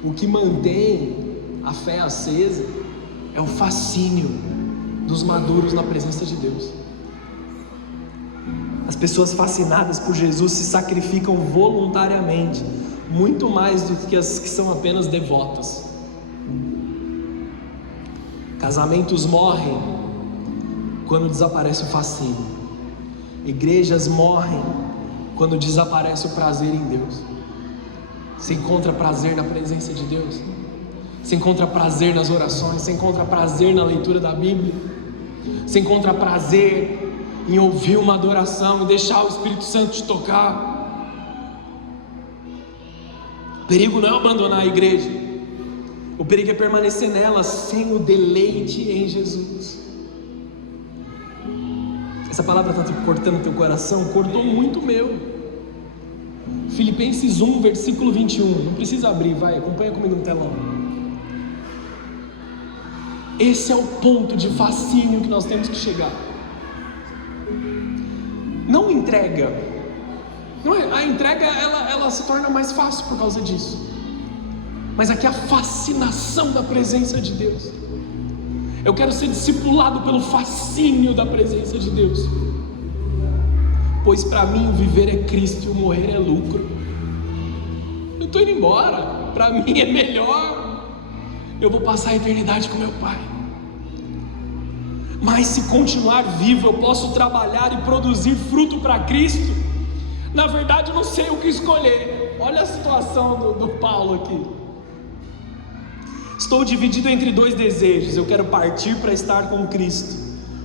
O que mantém a fé acesa é o fascínio dos maduros na presença de Deus. As pessoas fascinadas por Jesus se sacrificam voluntariamente, muito mais do que as que são apenas devotas. Casamentos morrem quando desaparece o fascínio. Igrejas morrem quando desaparece o prazer em Deus. Você encontra prazer na presença de Deus? Você encontra prazer nas orações? Você encontra prazer na leitura da Bíblia? Você encontra prazer em ouvir uma adoração e deixar o Espírito Santo te tocar? O perigo não é abandonar a igreja. O perigo é permanecer nela sem o deleite em Jesus. Essa palavra está cortando teu coração? Cortou muito o meu. Filipenses 1, versículo 21. Não precisa abrir, vai, acompanha comigo no telão. Esse é o ponto de fascínio que nós temos que chegar. Não entrega. Não é, a entrega ela se torna mais fácil por causa disso. Mas aqui a fascinação da presença de Deus. Eu quero ser discipulado pelo fascínio da presença de Deus. Pois para mim o viver é Cristo e o morrer é lucro. Eu estou indo embora. Para mim é melhor. Eu vou passar a eternidade com meu Pai. Mas se continuar vivo, eu posso trabalhar e produzir fruto para Cristo. Na verdade eu não sei o que escolher. Olha a situação do Paulo aqui. Estou dividido entre dois desejos. Eu quero partir para estar com Cristo,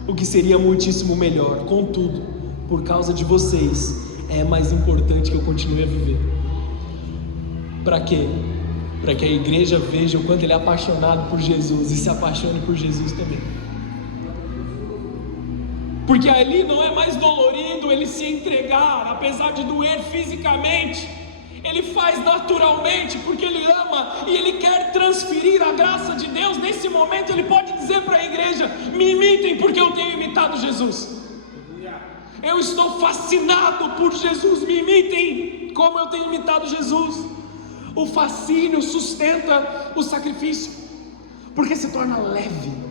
o que seria muitíssimo melhor. Contudo, por causa de vocês, é mais importante que eu continue a viver. Para quê? Para que a igreja veja o quanto ele é apaixonado por Jesus e se apaixone por Jesus também. Porque ali não é mais dolorido ele se entregar, apesar de doer fisicamente. Ele faz naturalmente porque ele ama e ele quer transferir a graça de Deus. Nesse momento ele pode dizer para a igreja: me imitem porque eu tenho imitado Jesus. Eu estou fascinado por Jesus, me imitem como eu tenho imitado Jesus. O fascínio sustenta o sacrifício, porque se torna leve.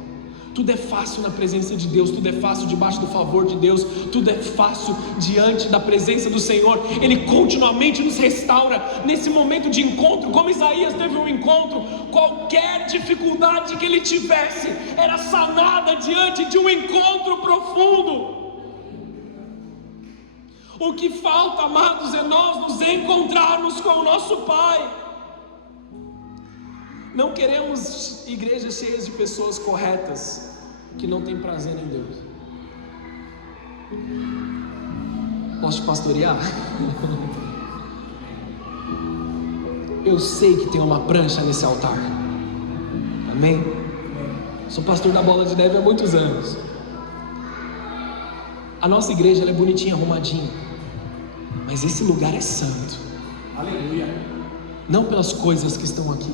Tudo é fácil na presença de Deus, tudo é fácil debaixo do favor de Deus, tudo é fácil diante da presença do Senhor. Ele continuamente nos restaura nesse momento de encontro. Como Isaías teve um encontro, qualquer dificuldade que ele tivesse era sanada diante de um encontro profundo. O que falta, amados, é nós nos encontrarmos com o nosso Pai. Não queremos igrejas cheias de pessoas corretas que não têm prazer em Deus. Posso te pastorear? Eu sei que tem uma prancha nesse altar. Amém? Sou pastor da Bola de Neve há muitos anos. A nossa igreja ela é bonitinha, arrumadinha, mas esse lugar é santo. Aleluia. Não pelas coisas que estão aqui,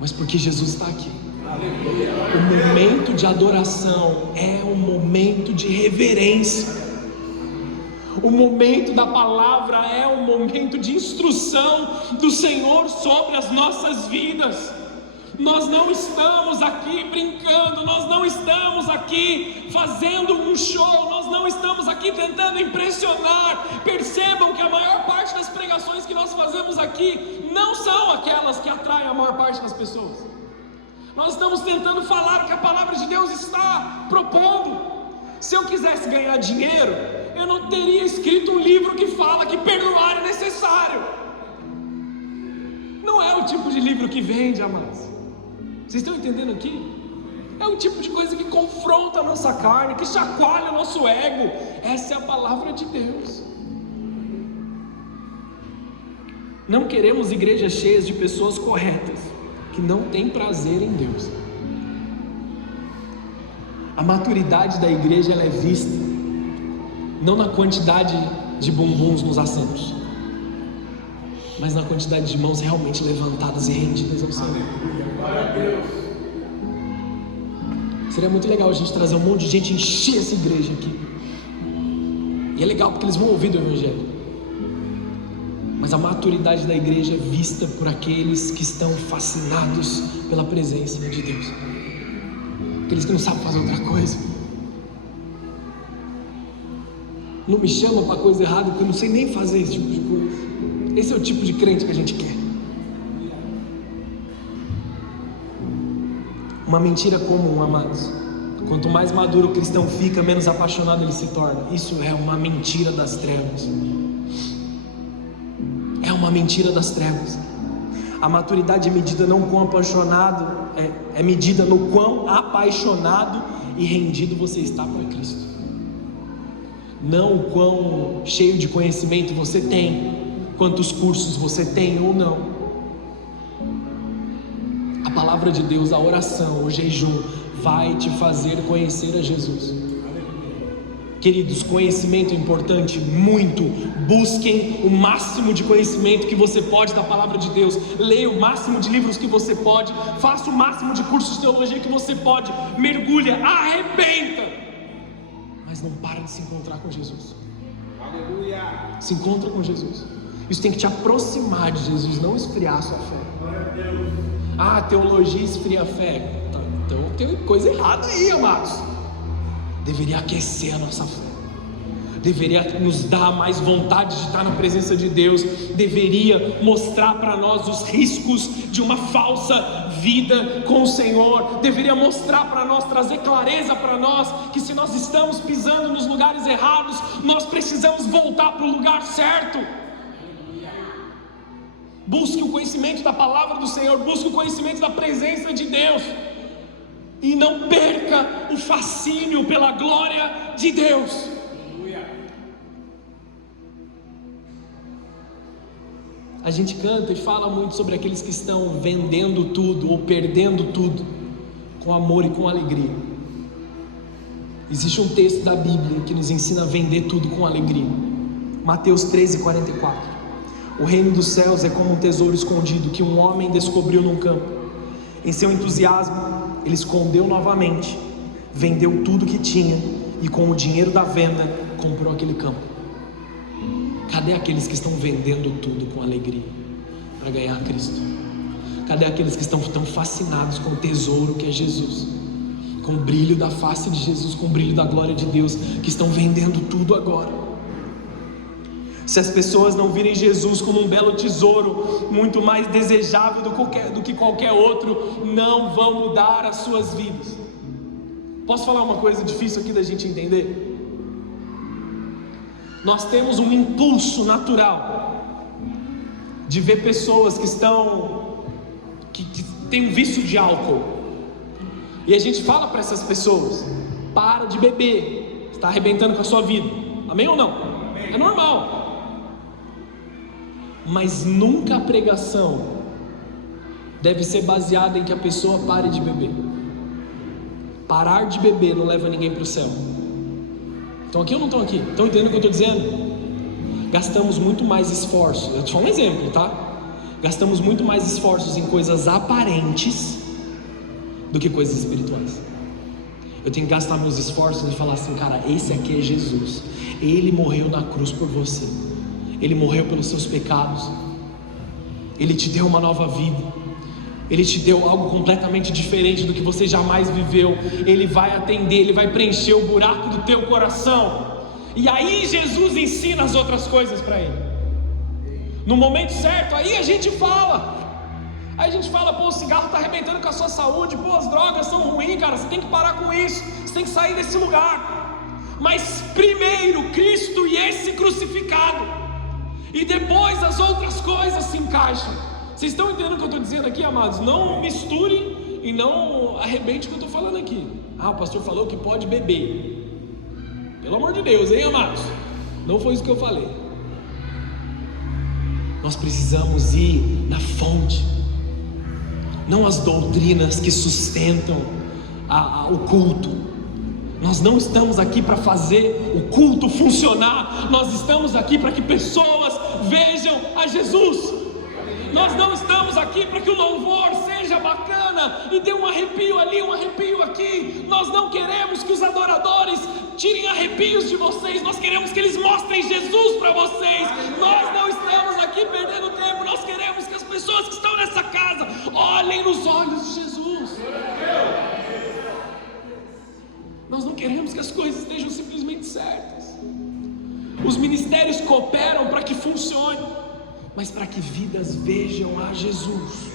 mas porque Jesus está aqui. Aleluia. O momento de adoração é um momento de reverência. O momento da palavra é um momento de instrução do Senhor sobre as nossas vidas. Nós não estamos aqui brincando, nós não estamos aqui fazendo um show, nós não estamos aqui tentando impressionar. Percebam que a maior parte das pregações que nós fazemos aqui não são aquelas que atraem a maior parte das pessoas. Nós estamos tentando falar o que a palavra de Deus está propondo. Se eu quisesse ganhar dinheiro, eu não teria escrito um livro que fala que perdoar é necessário. Não é o tipo de livro que vende, amados. Vocês estão entendendo aqui? É um tipo de coisa que confronta a nossa carne, que chacoalha o nosso ego. Essa é a palavra de Deus. Não queremos igrejas cheias de pessoas corretas, que não têm prazer em Deus. A maturidade da igreja, ela é vista não na quantidade de bumbuns nos assentos, mas na quantidade de mãos realmente levantadas e rendidas ao Senhor. Seria muito legal a gente trazer um monte de gente e encher essa igreja aqui. E é legal porque eles vão ouvir do Evangelho. Mas a maturidade da igreja é vista por aqueles que estão fascinados pela presença de Deus. Aqueles que não sabem fazer outra coisa. Não me chama para coisa errada porque eu não sei nem fazer esse tipo de coisa. Esse é o tipo de crente que a gente quer. Uma mentira comum, amados. Quanto mais maduro o cristão fica, menos apaixonado ele se torna. Isso é uma mentira das trevas. É uma mentira das trevas. A maturidade é medida não quão apaixonado, é medida no quão apaixonado e rendido você está para Cristo. Não o quão cheio de conhecimento você tem, quantos cursos você tem ou não. A palavra de Deus, a oração, o jejum vai te fazer conhecer a Jesus. Queridos, conhecimento é importante, muito. Busquem o máximo de conhecimento que você pode da palavra de Deus. Leia o máximo de livros que você pode. Faça o máximo de cursos de teologia que você pode. Mergulha, arrebenta. Mas não para de se encontrar com Jesus. Aleluia. Se encontra com Jesus. Isso tem que te aproximar de Jesus, não esfriar a sua fé. Ah, teologia esfria a fé. Então tem coisa errada aí, amados. Deveria aquecer a nossa fé, deveria nos dar mais vontade de estar na presença de Deus, deveria mostrar para nós os riscos de uma falsa vida com o Senhor, deveria mostrar para nós, trazer clareza para nós, que se nós estamos pisando nos lugares errados, nós precisamos voltar para o lugar certo. Busque o conhecimento da palavra do Senhor, busque o conhecimento da presença de Deus. E não perca o fascínio pela glória de Deus. A gente canta e fala muito sobre aqueles que estão vendendo tudo ou perdendo tudo com amor e com alegria. Existe um texto da Bíblia que nos ensina a vender tudo com alegria. Mateus 13:44. O reino dos céus é como um tesouro escondido que um homem descobriu num campo. Em seu entusiasmo, ele escondeu novamente, vendeu tudo que tinha e com o dinheiro da venda comprou aquele campo. Cadê aqueles que estão vendendo tudo com alegria para ganhar Cristo? Cadê aqueles que estão tão fascinados com o tesouro que é Jesus, com o brilho da face de Jesus, com o brilho da glória de Deus, que estão vendendo tudo agora? Se as pessoas não virem Jesus como um belo tesouro, muito mais desejável do que qualquer outro, não vão mudar as suas vidas. Posso falar uma coisa difícil aqui da gente entender? Nós temos um impulso natural de ver pessoas que têm um vício de álcool, e a gente fala para essas pessoas: para de beber, está arrebentando com a sua vida. Amém ou não? Amém. É normal. Mas nunca a pregação deve ser baseada em que a pessoa pare de beber. Parar de beber não leva ninguém para o céu. Estão aqui ou não estão aqui? Estão entendendo o que eu estou dizendo? Gastamos muito mais esforços. Eu só um exemplo, tá? Gastamos muito mais esforços em coisas aparentes do que coisas espirituais. Eu tenho que gastar meus esforços e falar assim: cara, esse aqui é Jesus. Ele morreu na cruz por você. Ele morreu pelos seus pecados. Ele te deu uma nova vida. Ele te deu algo completamente diferente do que você jamais viveu. Ele vai atender, Ele vai preencher o buraco do teu coração. E aí Jesus ensina as outras coisas para ele. No momento certo, aí a gente fala. Aí a gente fala, pô, o cigarro está arrebentando com a sua saúde. Pô, as drogas são ruins, cara, você tem que parar com isso. Você tem que sair desse lugar. Mas primeiro Cristo e esse crucificado. E depois as outras coisas se encaixam. Vocês estão entendendo o que eu estou dizendo aqui, amados? Não misturem e não arrebente o que eu estou falando aqui. Ah, o pastor falou que pode beber. Pelo amor de Deus, hein, amados? Não foi isso que eu falei. Nós precisamos ir na fonte, não as doutrinas que sustentam o culto. Nós não estamos aqui para fazer o culto funcionar. Nós estamos aqui para que pessoas vejam a Jesus. Nós não estamos aqui para que o louvor seja bacana e dê um arrepio ali, um arrepio aqui. Nós não queremos que os adoradores tirem arrepios de vocês. Nós queremos que eles mostrem Jesus para vocês. Nós não estamos aqui perdendo tempo. Nós queremos que as pessoas que estão nessa casa olhem nos olhos de Jesus. Nós não queremos que as coisas estejam simplesmente certas. Os ministérios cooperam para que funcione, mas para que vidas vejam a Jesus.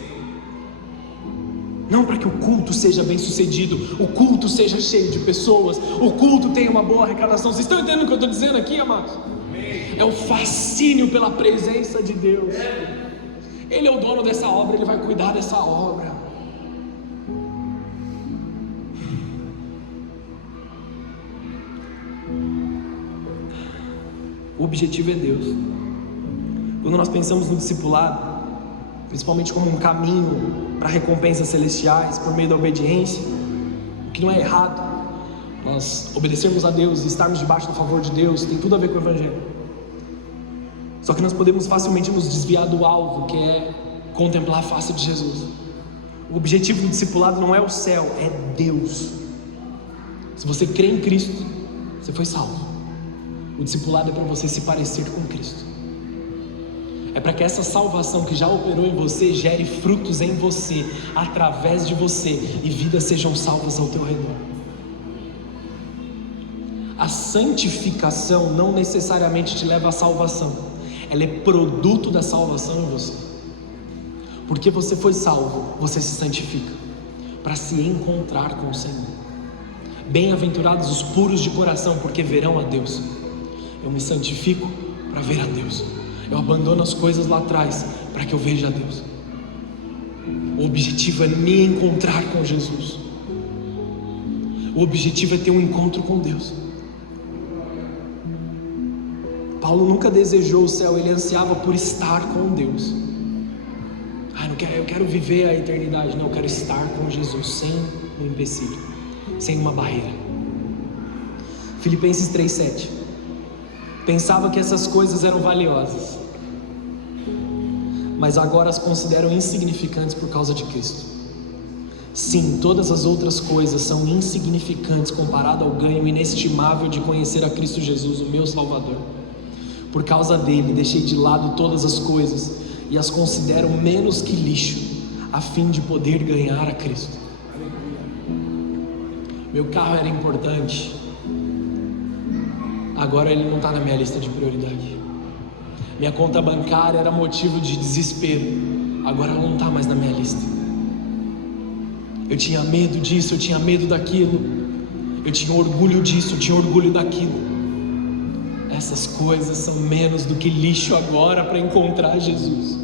Não para que o culto seja bem sucedido, o culto seja cheio de pessoas, o culto tenha uma boa arrecadação. Vocês estão entendendo o que eu estou dizendo aqui, amados? É o fascínio pela presença de Deus. Ele é o dono dessa obra, Ele vai cuidar dessa obra. O objetivo é Deus. Quando nós pensamos no discipulado, principalmente como um caminho para recompensas celestiais por meio da obediência, o que não é errado, nós obedecermos a Deus e estarmos debaixo do favor de Deus, tem tudo a ver com o Evangelho. Só que nós podemos facilmente nos desviar do alvo, que é contemplar a face de Jesus. O objetivo do discipulado não é o céu, é Deus. Se você crê em Cristo, você foi salvo. O discipulado é para você se parecer com Cristo. É para que essa salvação que já operou em você gere frutos em você, através de você, e vidas sejam salvas ao teu redor. A santificação não necessariamente te leva à salvação. Ela é produto da salvação em você. Porque você foi salvo, você se santifica para se encontrar com o Senhor. Bem-aventurados os puros de coração, porque verão a Deus. Eu me santifico para ver a Deus. Eu abandono as coisas lá atrás para que eu veja a Deus. O objetivo é me encontrar com Jesus. O objetivo é ter um encontro com Deus. Paulo nunca desejou o céu, ele ansiava por estar com Deus. Eu quero viver a eternidade. Não, eu quero estar com Jesus, sem um empecilho, sem uma barreira. Filipenses 3:7. Pensava que essas coisas eram valiosas, mas agora as considero insignificantes por causa de Cristo. Sim, todas as outras coisas são insignificantes comparado ao ganho inestimável de conhecer a Cristo Jesus, o meu Salvador. Por causa dele, deixei de lado todas as coisas e as considero menos que lixo, a fim de poder ganhar a Cristo. Meu carro era importante, agora ele não está na minha lista de prioridade. Minha conta bancária era motivo de desespero, agora ela não está mais na minha lista. Eu tinha medo disso, eu tinha medo daquilo, eu tinha orgulho disso, eu tinha orgulho daquilo. Essas coisas são menos do que lixo agora para encontrar Jesus.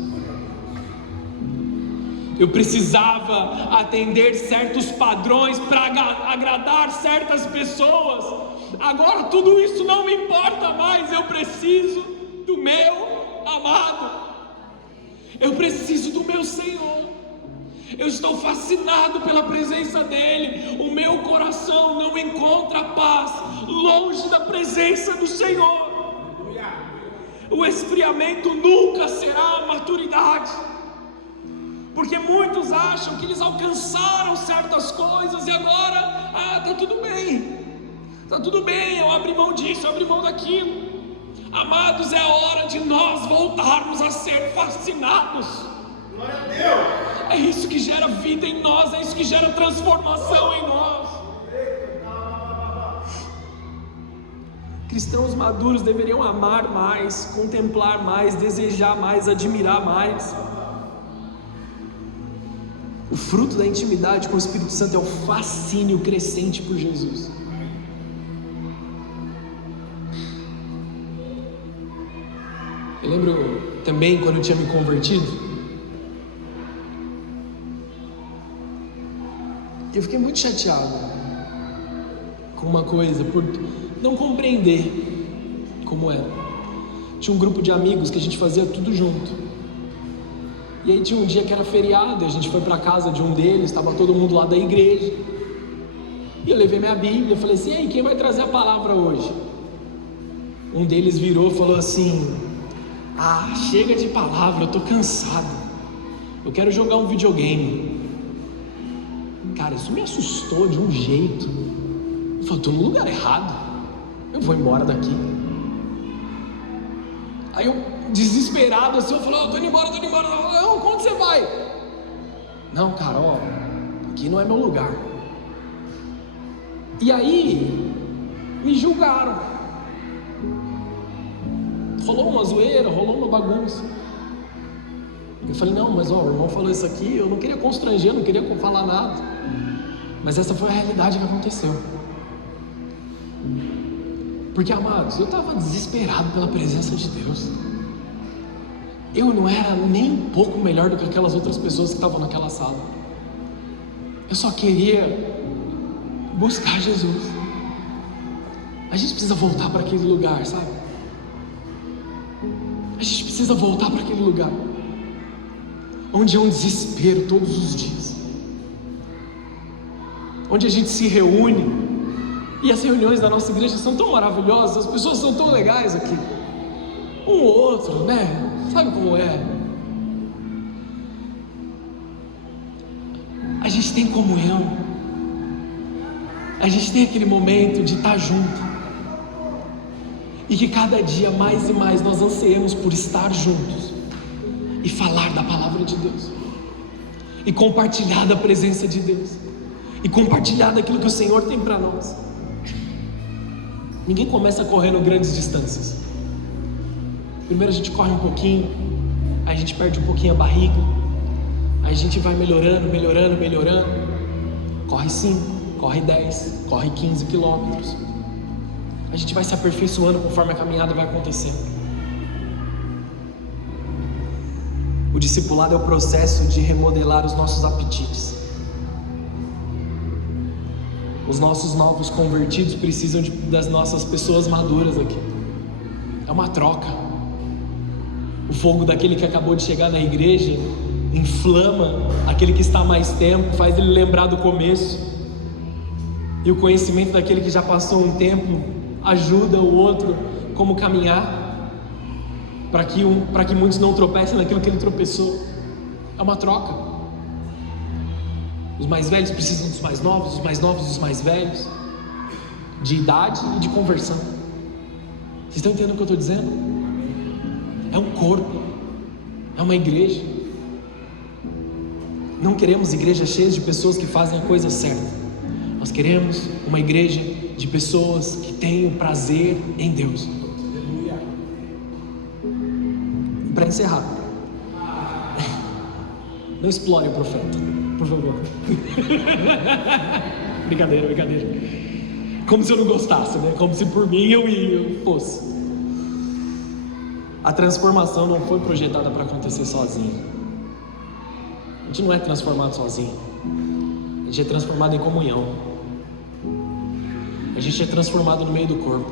Eu precisava atender certos padrões para agradar certas pessoas. Agora tudo isso não me importa mais. Eu preciso do meu amado. Eu preciso do meu Senhor. Eu estou fascinado pela presença dEle. O meu coração não encontra paz longe da presença do Senhor. O esfriamento nunca será a maturidade, porque muitos acham que eles alcançaram certas coisas e agora, tá tudo bem, eu abri mão disso, eu abri mão daquilo. Amados, é hora de nós voltarmos a ser fascinados É isso que gera vida em nós, é isso que gera transformação em nós. Cristãos maduros deveriam amar mais, contemplar mais, desejar mais, admirar mais. O fruto da intimidade com o Espírito Santo é o fascínio crescente por Jesus. Eu lembro também quando eu tinha me convertido, eu fiquei muito chateado com uma coisa, por não compreender como era. Tinha um grupo de amigos que a gente fazia tudo junto, e aí tinha um dia que era feriado, a gente foi para casa de um deles, estava todo mundo lá da igreja, e eu levei minha Bíblia, falei assim: e aí, quem vai trazer a palavra hoje? Um deles virou e falou assim: ah, chega de palavra, eu tô cansado, eu quero jogar um videogame. Cara, isso me assustou de um jeito. Eu falei: tô no lugar errado, eu vou embora daqui. Aí eu, desesperado assim, eu falei: tô indo embora. Não, quando você vai? Não, cara, ó, aqui não é meu lugar. E aí me julgaram. Rolou uma zoeira, rolou uma bagunça. Eu falei: não, mas ó, o irmão falou isso aqui, eu não queria constranger, não queria falar nada, mas essa foi a realidade que aconteceu. Porque, amados, eu estava desesperado pela presença de Deus. Eu não era nem um pouco melhor do que aquelas outras pessoas que estavam naquela sala. Eu só queria buscar Jesus. A gente precisa voltar para aquele lugar, sabe? A gente precisa voltar para aquele lugar onde é um desespero todos os dias, onde a gente se reúne, e as reuniões da nossa igreja são tão maravilhosas, as pessoas são tão legais aqui, um ou outro, né? Sabe como é? A gente tem comunhão, a gente tem aquele momento de estar junto, e que cada dia mais e mais nós ansiemos por estar juntos e falar da palavra de Deus, e compartilhar da presença de Deus, e compartilhar daquilo que o Senhor tem para nós. Ninguém começa correndo grandes distâncias. Primeiro a gente corre um pouquinho, aí a gente perde um pouquinho a barriga, aí a gente vai melhorando. Corre 5, corre 10, corre 15 quilômetros. A gente vai se aperfeiçoando conforme a caminhada vai acontecendo. O discipulado é o processo de remodelar os nossos apetites. Os nossos novos convertidos precisam das nossas pessoas maduras aqui. É uma troca. O fogo daquele que acabou de chegar na igreja inflama aquele que está há mais tempo, faz ele lembrar do começo. E o conhecimento daquele que já passou um tempo ajuda o outro como caminhar, para que muitos não tropecem naquilo que ele tropeçou. É uma troca. Os mais velhos precisam dos mais novos, os mais novos dos mais velhos, de idade e de conversão. Vocês estão entendendo o que eu estou dizendo? É um corpo, é uma igreja. Não queremos igrejas cheias de pessoas que fazem a coisa certa. Nós queremos uma igreja de pessoas que tenham prazer em Deus. E para encerrar, não explore o profeta, por favor. Brincadeira. Como se eu não gostasse, né? Como se por mim eu fosse. A transformação não foi projetada para acontecer sozinha. A gente não é transformado sozinho. A gente é transformado em comunhão. A gente é transformado no meio do corpo.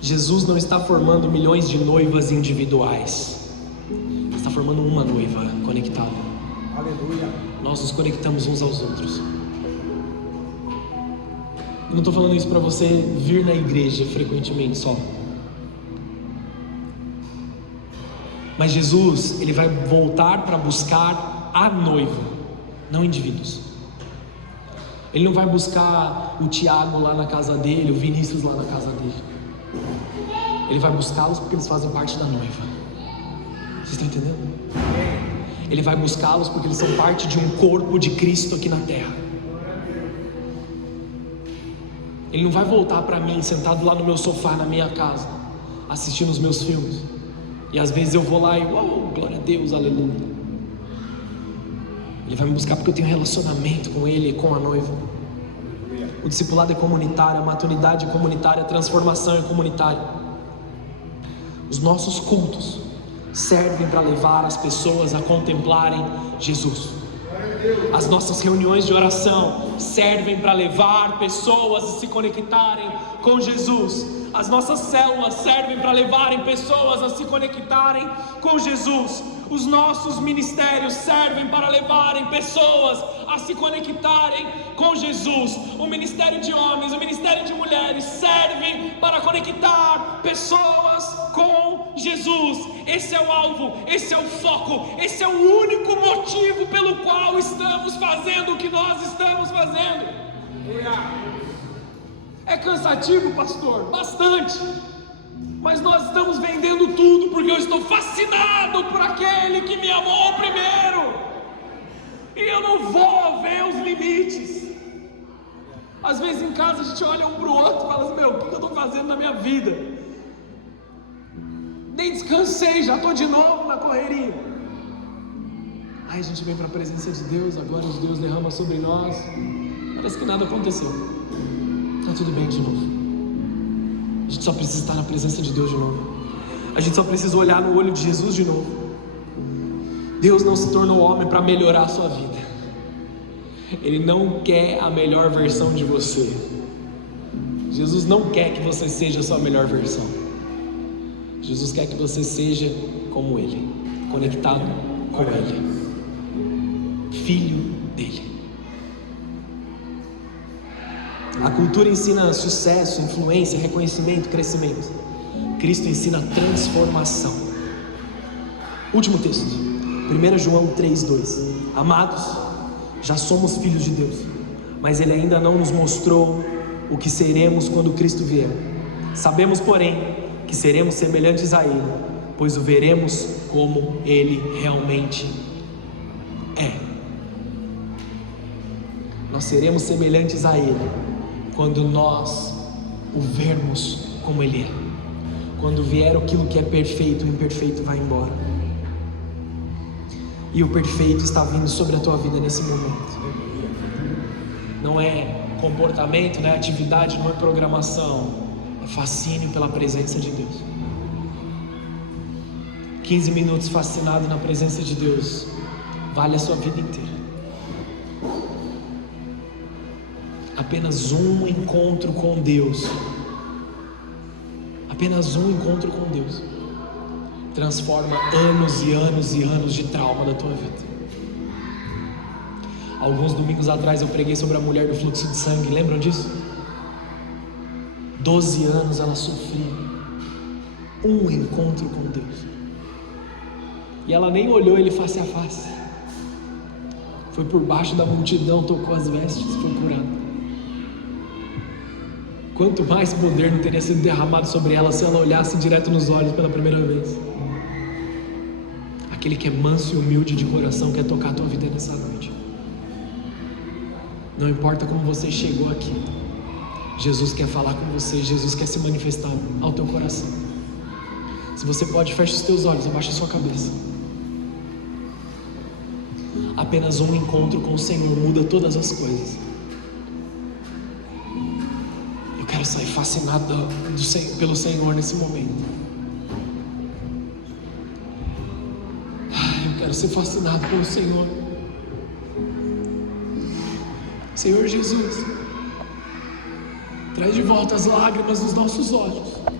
Jesus não está formando milhões de noivas individuais. Ele está formando uma noiva conectada. Aleluia. Nós nos conectamos uns aos outros. Eu não estou falando isso para você vir na igreja frequentemente só. Mas Jesus, Ele vai voltar para buscar a noiva, não indivíduos. Ele não vai buscar o Tiago lá na casa dele, o Vinícius lá na casa dele. Ele vai buscá-los porque eles fazem parte da noiva. Vocês estão entendendo? Ele vai buscá-los porque eles são parte de um corpo de Cristo aqui na terra. Ele não vai voltar para mim sentado lá no meu sofá na minha casa, assistindo os meus filmes. E às vezes eu vou lá e glória a Deus, aleluia. Ele vai me buscar porque eu tenho relacionamento com Ele e com a noiva. O discipulado é comunitário, a maturidade é comunitária, a transformação é comunitária. Os nossos cultos servem para levar as pessoas a contemplarem Jesus. As nossas reuniões de oração servem para levar pessoas a se conectarem com Jesus. As nossas células servem para levarem pessoas a se conectarem com Jesus. Os nossos ministérios servem para levarem pessoas a se conectarem com Jesus. O ministério de homens, o ministério de mulheres servem para conectar pessoas com Jesus. Esse é o alvo, esse é o foco, esse é o único motivo pelo qual estamos fazendo o que nós estamos fazendo. É cansativo, pastor? Bastante. Mas nós estamos vendendo tudo porque eu estou fascinado por aquele que me amou primeiro. E eu não vou ver os limites. Às vezes em casa a gente olha um para o outro e fala assim: meu, o que eu estou fazendo na minha vida? Nem descansei, já estou de novo na correria. Aí a gente vem para a presença de Deus, agora Deus derrama sobre nós. Parece que nada aconteceu. Está tudo bem de novo. A gente só precisa estar na presença de Deus de novo. A gente só precisa olhar no olho de Jesus de novo. Deus não se tornou homem para melhorar a sua vida. Ele não quer a melhor versão de você. Jesus não quer que você seja a sua melhor versão. Jesus quer que você seja como Ele, conectado com Ele, filho dele. A cultura ensina sucesso, influência, reconhecimento, crescimento. Cristo ensina transformação. Último texto, 1 João 3:2. Amados, já somos filhos de Deus, mas Ele ainda não nos mostrou o que seremos quando Cristo vier. Sabemos, porém, que seremos semelhantes a Ele, pois o veremos como Ele realmente é. Nós seremos semelhantes a Ele quando nós o vermos como Ele é. Quando vier aquilo que é perfeito, o imperfeito vai embora. E o perfeito está vindo sobre a tua vida nesse momento. Não é comportamento, não é atividade, não é programação. É fascínio pela presença de Deus. 15 minutos fascinado na presença de Deus vale a sua vida inteira. Apenas um encontro com Deus, apenas um encontro com Deus transforma anos e anos e anos de trauma da tua vida. Alguns domingos atrás eu preguei sobre a mulher do fluxo de sangue, lembram disso? 12 anos ela sofria um encontro com Deus, e ela nem olhou Ele face a face, foi por baixo da multidão, tocou as vestes, foi curada. Quanto mais poder não teria sido derramado sobre ela se ela olhasse direto nos olhos pela primeira vez. Aquele que é manso e humilde de coração quer tocar a tua vida nessa noite. Não importa como você chegou aqui, Jesus quer falar com você, Jesus quer se manifestar ao teu coração. Se você pode, feche os teus olhos, abaixa a sua cabeça. Apenas um encontro com o Senhor muda todas as coisas. Eu quero sair fascinado pelo Senhor nesse momento. Eu quero ser fascinado pelo Senhor. Senhor Jesus, traz de volta as lágrimas dos nossos olhos.